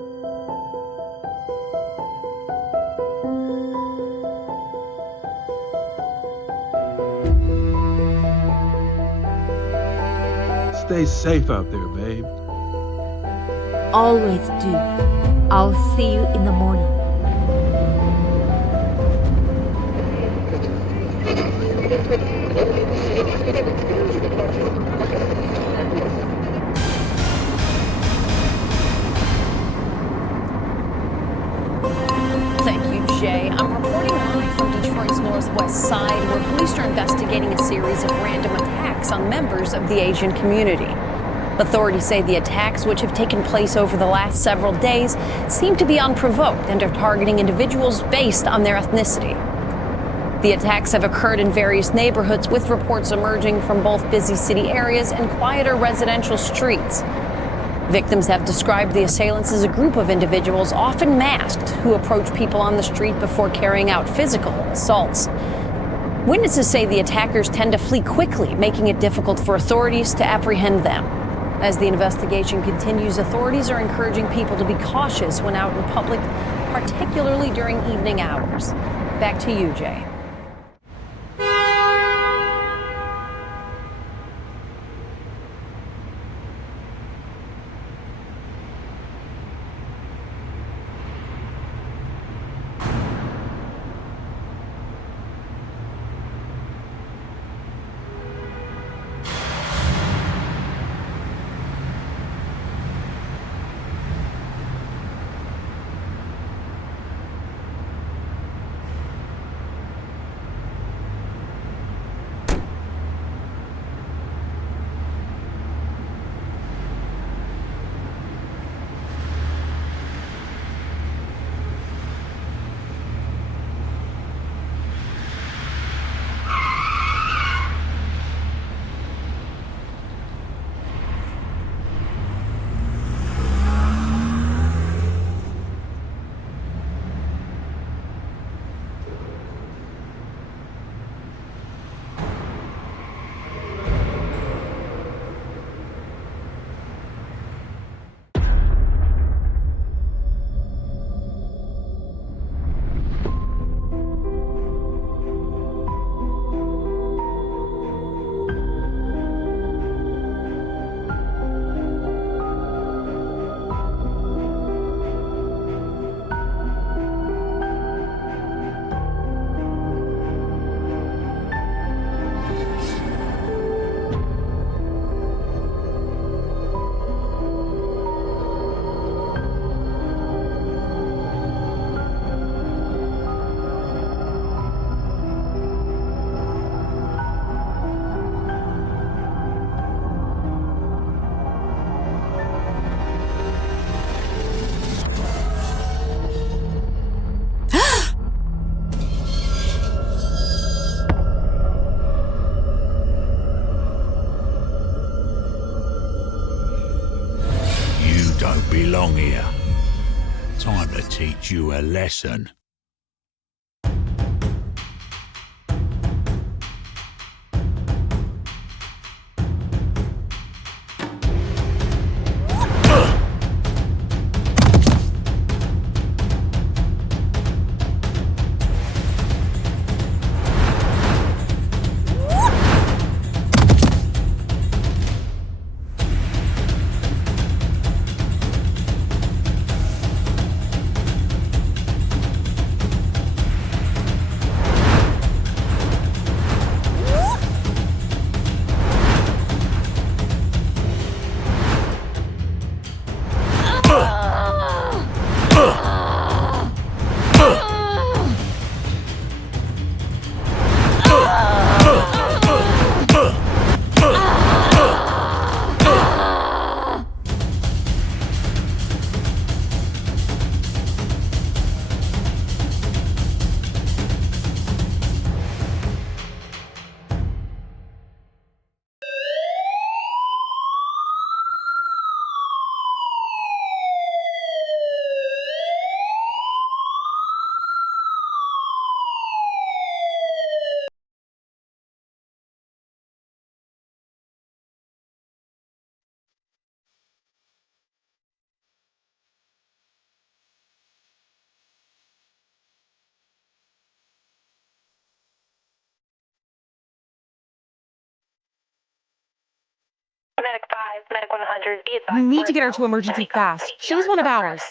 Stay safe out there, babe. Always do. I'll see you in the morning. Thank you, Jay. I'm reporting live from Detroit's northwest side, where police are investigating a series of random attacks on members of the Asian community. Authorities say the attacks, which have taken place over the last several days, seem to be unprovoked and are targeting individuals based on their ethnicity. The attacks have occurred in various neighborhoods, with reports emerging from both busy city areas and quieter residential streets. Victims have described the assailants as a group of individuals, often masked, who approach people on the street before carrying out physical assaults. Witnesses say the attackers tend to flee quickly, making it difficult for authorities to apprehend them. As the investigation continues, authorities are encouraging people to be cautious when out in public, particularly during evening hours. Back to you, Jay. Belong here. Time to teach you a lesson. You need to get her to emergency fast. She was one of ours.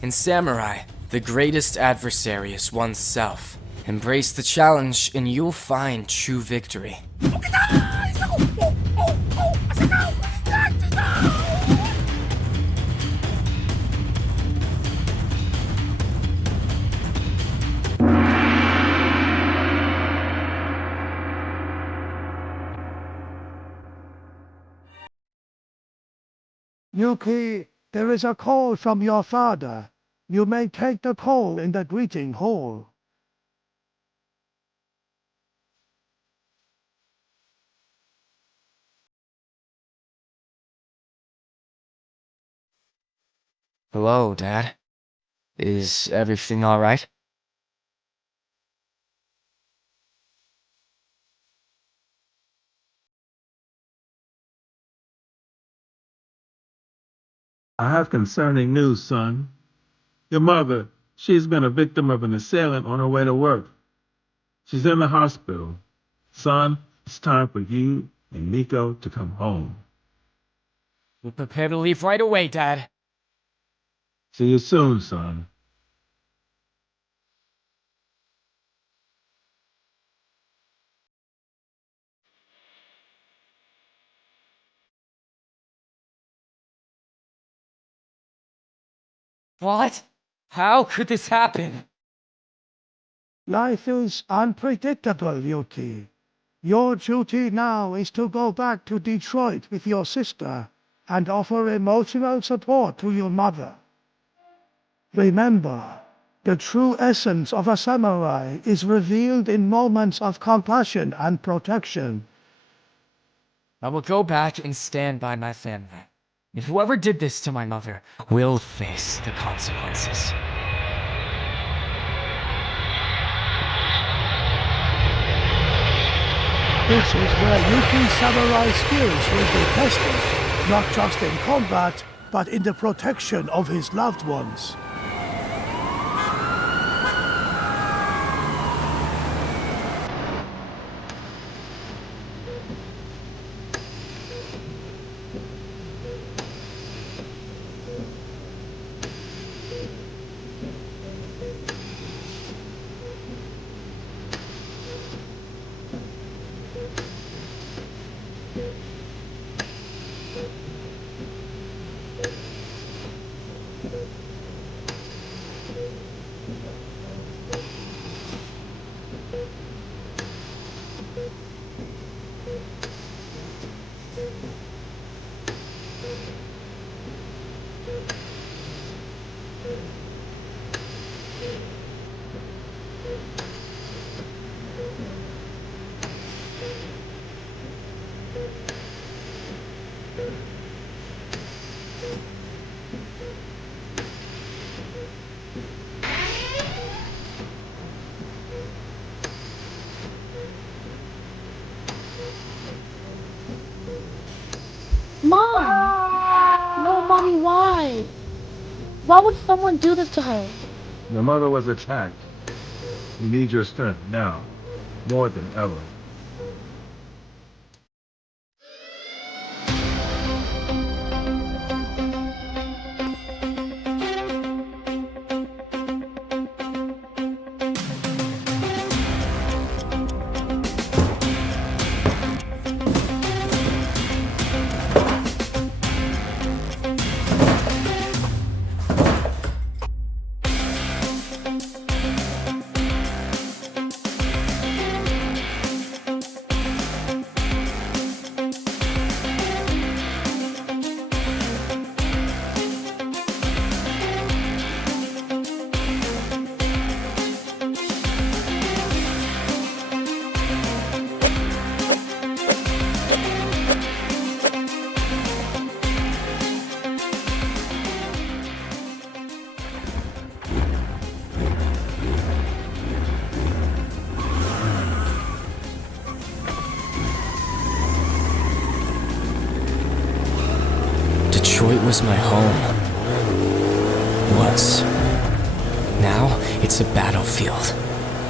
In Samurai, the greatest adversary is oneself. Embrace the challenge and you'll find true victory. Yuki, there is a call from your father. You may take the call in the greeting hall. Hello, Dad. Is everything alright? I have concerning news, son. Your mother, she's been a victim of an assailant on her way to work. She's in the hospital. Son, it's time for you and Nico to come home. We're prepared to leave right away, Dad. See you soon, son. What? How could this happen? Life is unpredictable, Yuki. Your duty now is to go back to Detroit with your sister and offer emotional support to your mother. Remember, the true essence of a samurai is revealed in moments of compassion and protection. I will go back and stand by my family. And whoever did this to my mother will face the consequences. This is where Yuki's samurai skills will be tested, not just in combat, but in the protection of his loved ones. Mom! No, Mommy, why? Why would someone do this to her? Your mother was attacked. You need your strength now, more than ever. Detroit was my home. Was. Now, it's a battlefield.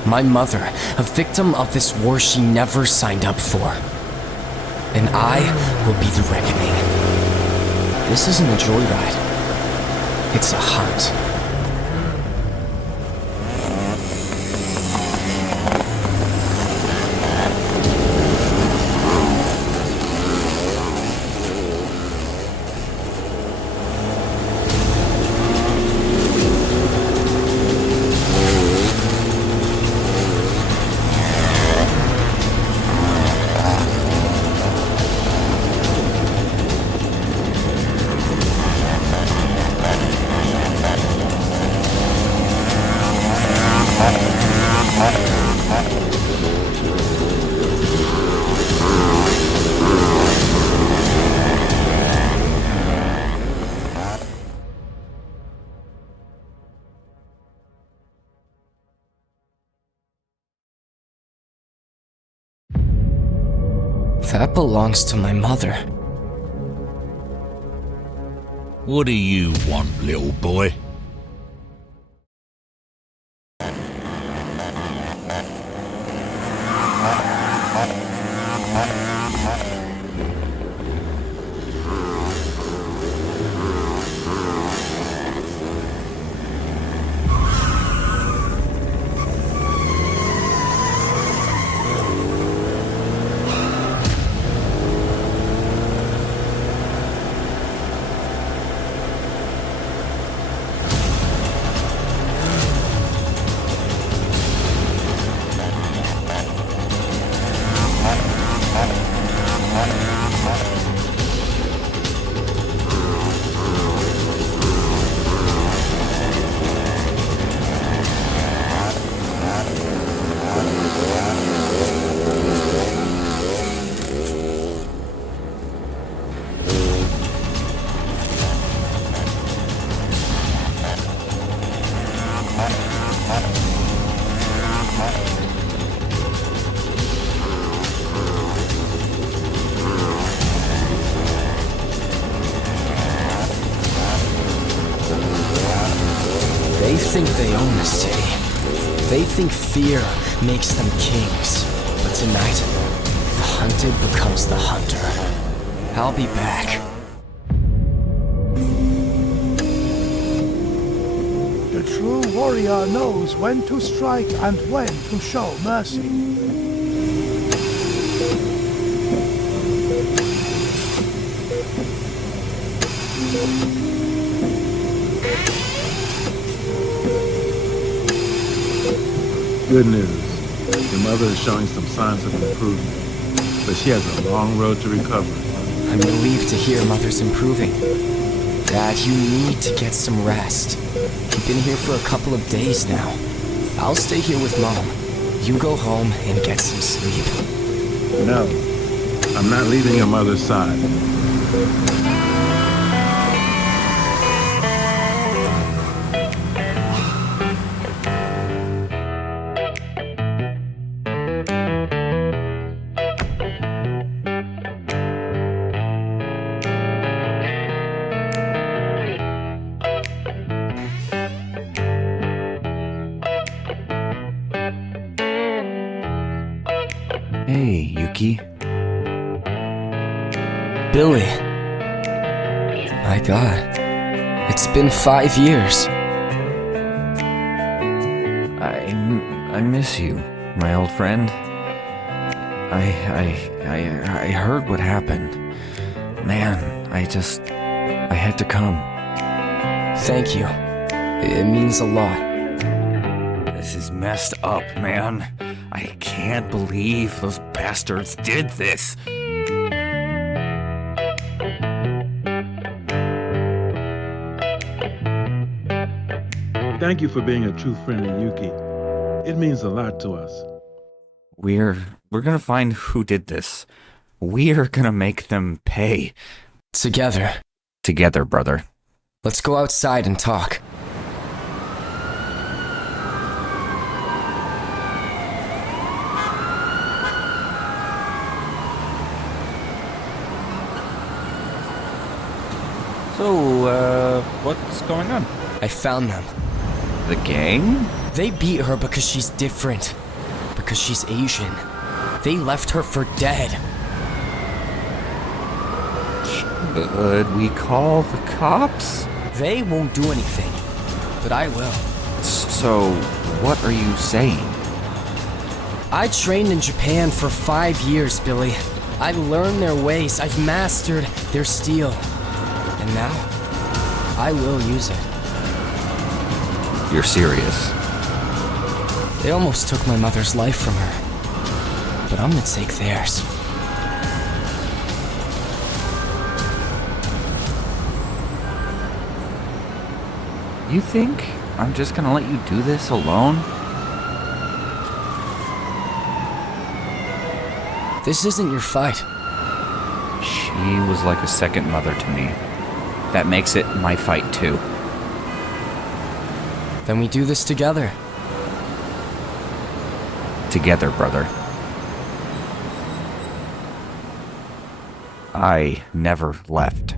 My mother, a victim of this war she never signed up for. And I will be the reckoning. This isn't a joyride. It's a hunt. That belongs to my mother. What do you want, little boy? They think they own the city. They think fear makes them kings. But tonight, the hunted becomes the hunter. I'll be back. The true warrior knows when to strike and when to show mercy. Good news. Your mother is showing some signs of improvement, but she has a long road to recovery. I'm relieved to hear Mother's improving. Dad, you need to get some rest. You've been here for a couple of days now. I'll stay here with Mom. You go home and get some sleep. No, I'm not leaving your mother's side. Hey, Yuki. Billy. My God. It's been 5 years. I miss you, my old friend. I heard what happened. Man, I had to come. Thank you. It means a lot. This is messed up, man. I can't believe those bastards did this. Thank you for being a true friend to Yuki. It means a lot to us. We're gonna find who did this. We're gonna make them pay. Together. Together, brother. Let's go outside and talk. So, what's going on? I found them. The gang? They beat her because she's different. Because she's Asian. They left her for dead. Should we call the cops? They won't do anything. But I will. So, what are you saying? I trained in Japan for 5 years, Billy. I learned their ways. I've mastered their steel. And now, I will use it. You're serious? They almost took my mother's life from her. But I'm gonna take theirs. You think I'm just gonna let you do this alone? This isn't your fight. She was like a second mother to me. That makes it my fight too. Then we do this together. Together, brother. I never left.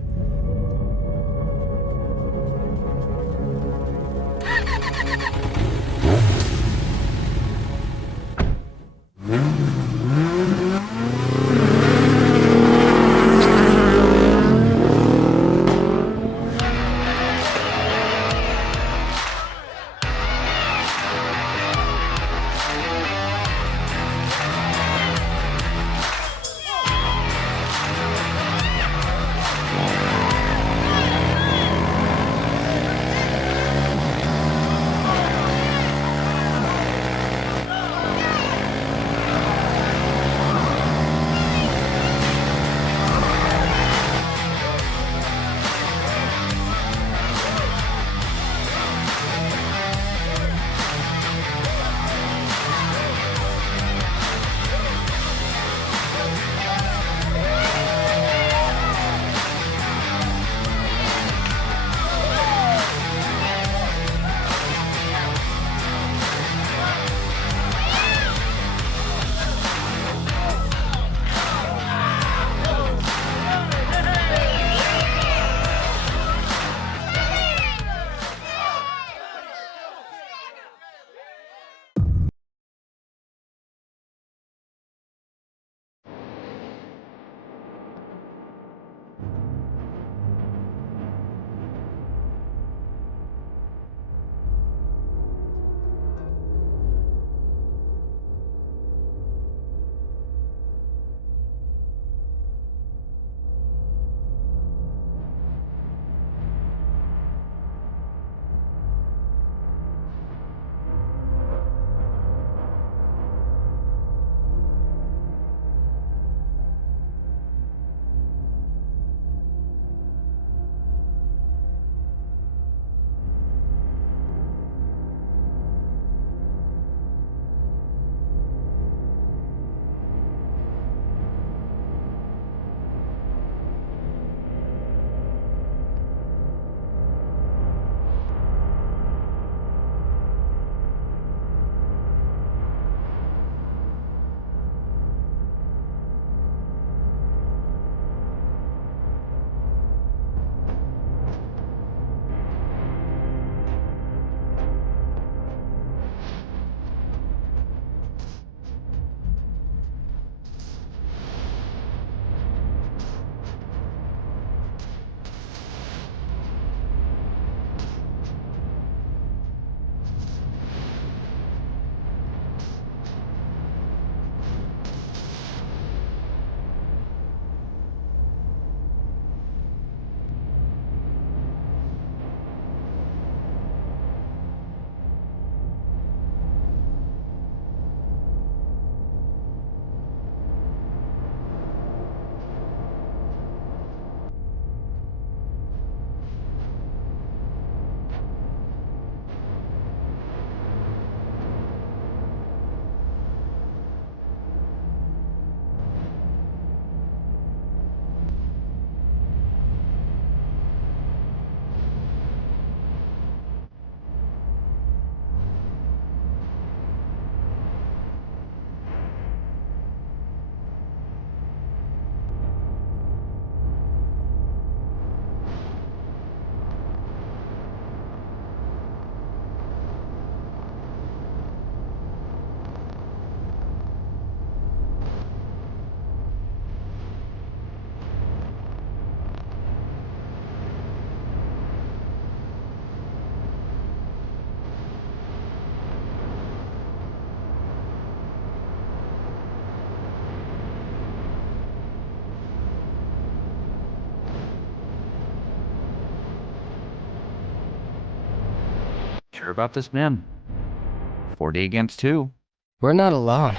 Sure about this, man? 40 against 2. We're not alone.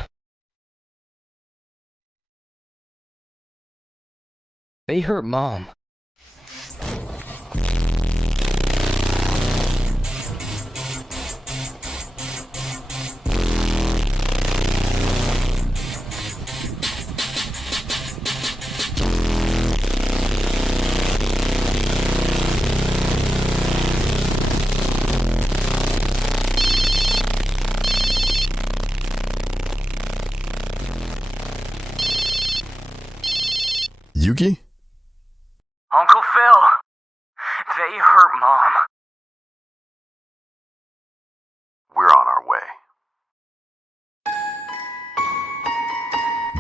They hurt Mom. Yuki? Uncle Phil, they hurt Mom. We're on our way.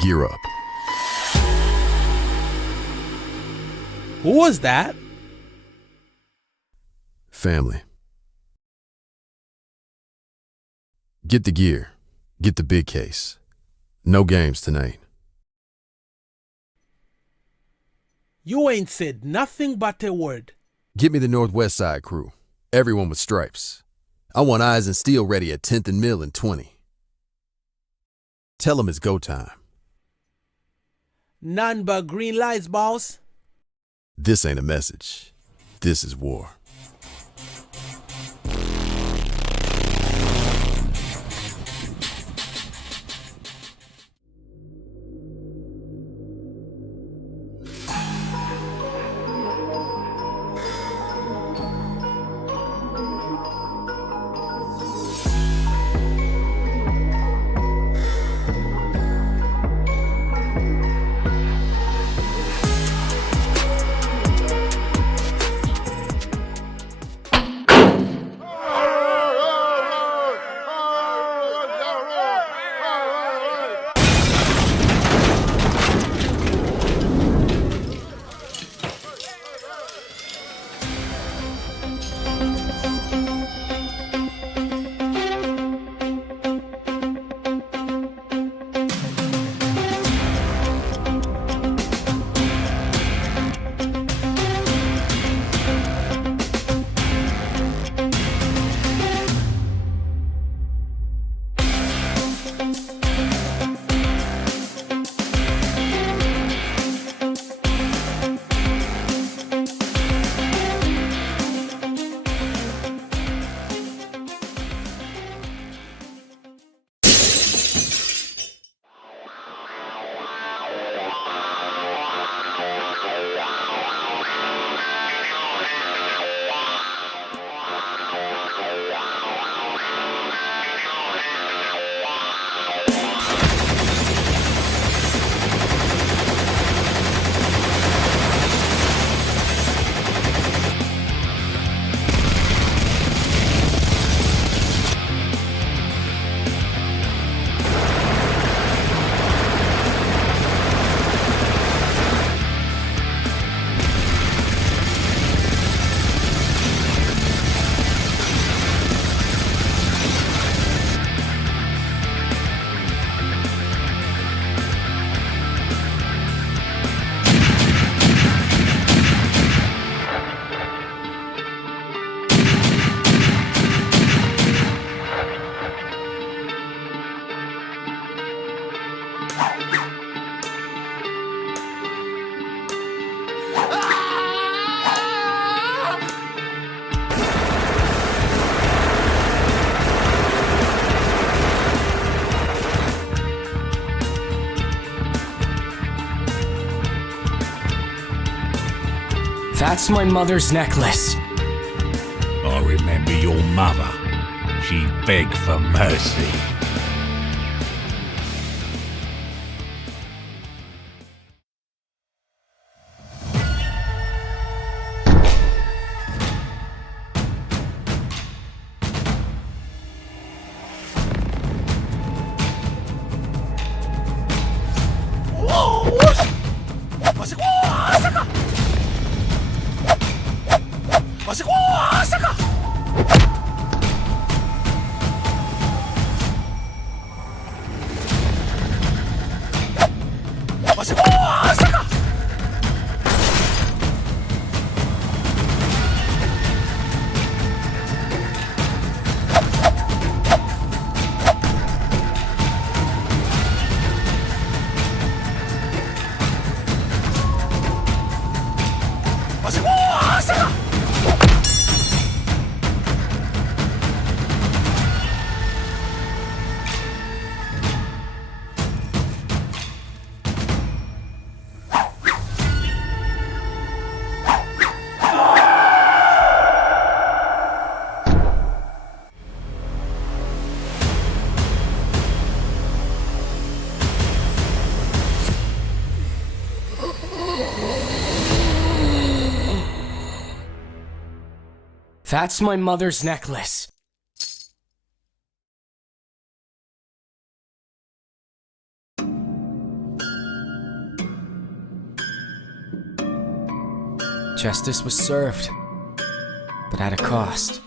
Gear up. Who was that? Family. Get the gear. Get the big case. No games tonight. You ain't said nothing but a word. Get me the Northwest Side crew. Everyone with stripes. I want eyes and steel ready at 10th and Mill in 20. Tell them it's go time. None but green lights, boss. This ain't a message. This is war. That's my mother's necklace. I remember your mother. She begged for mercy. That's my mother's necklace. Justice was served, but at a cost.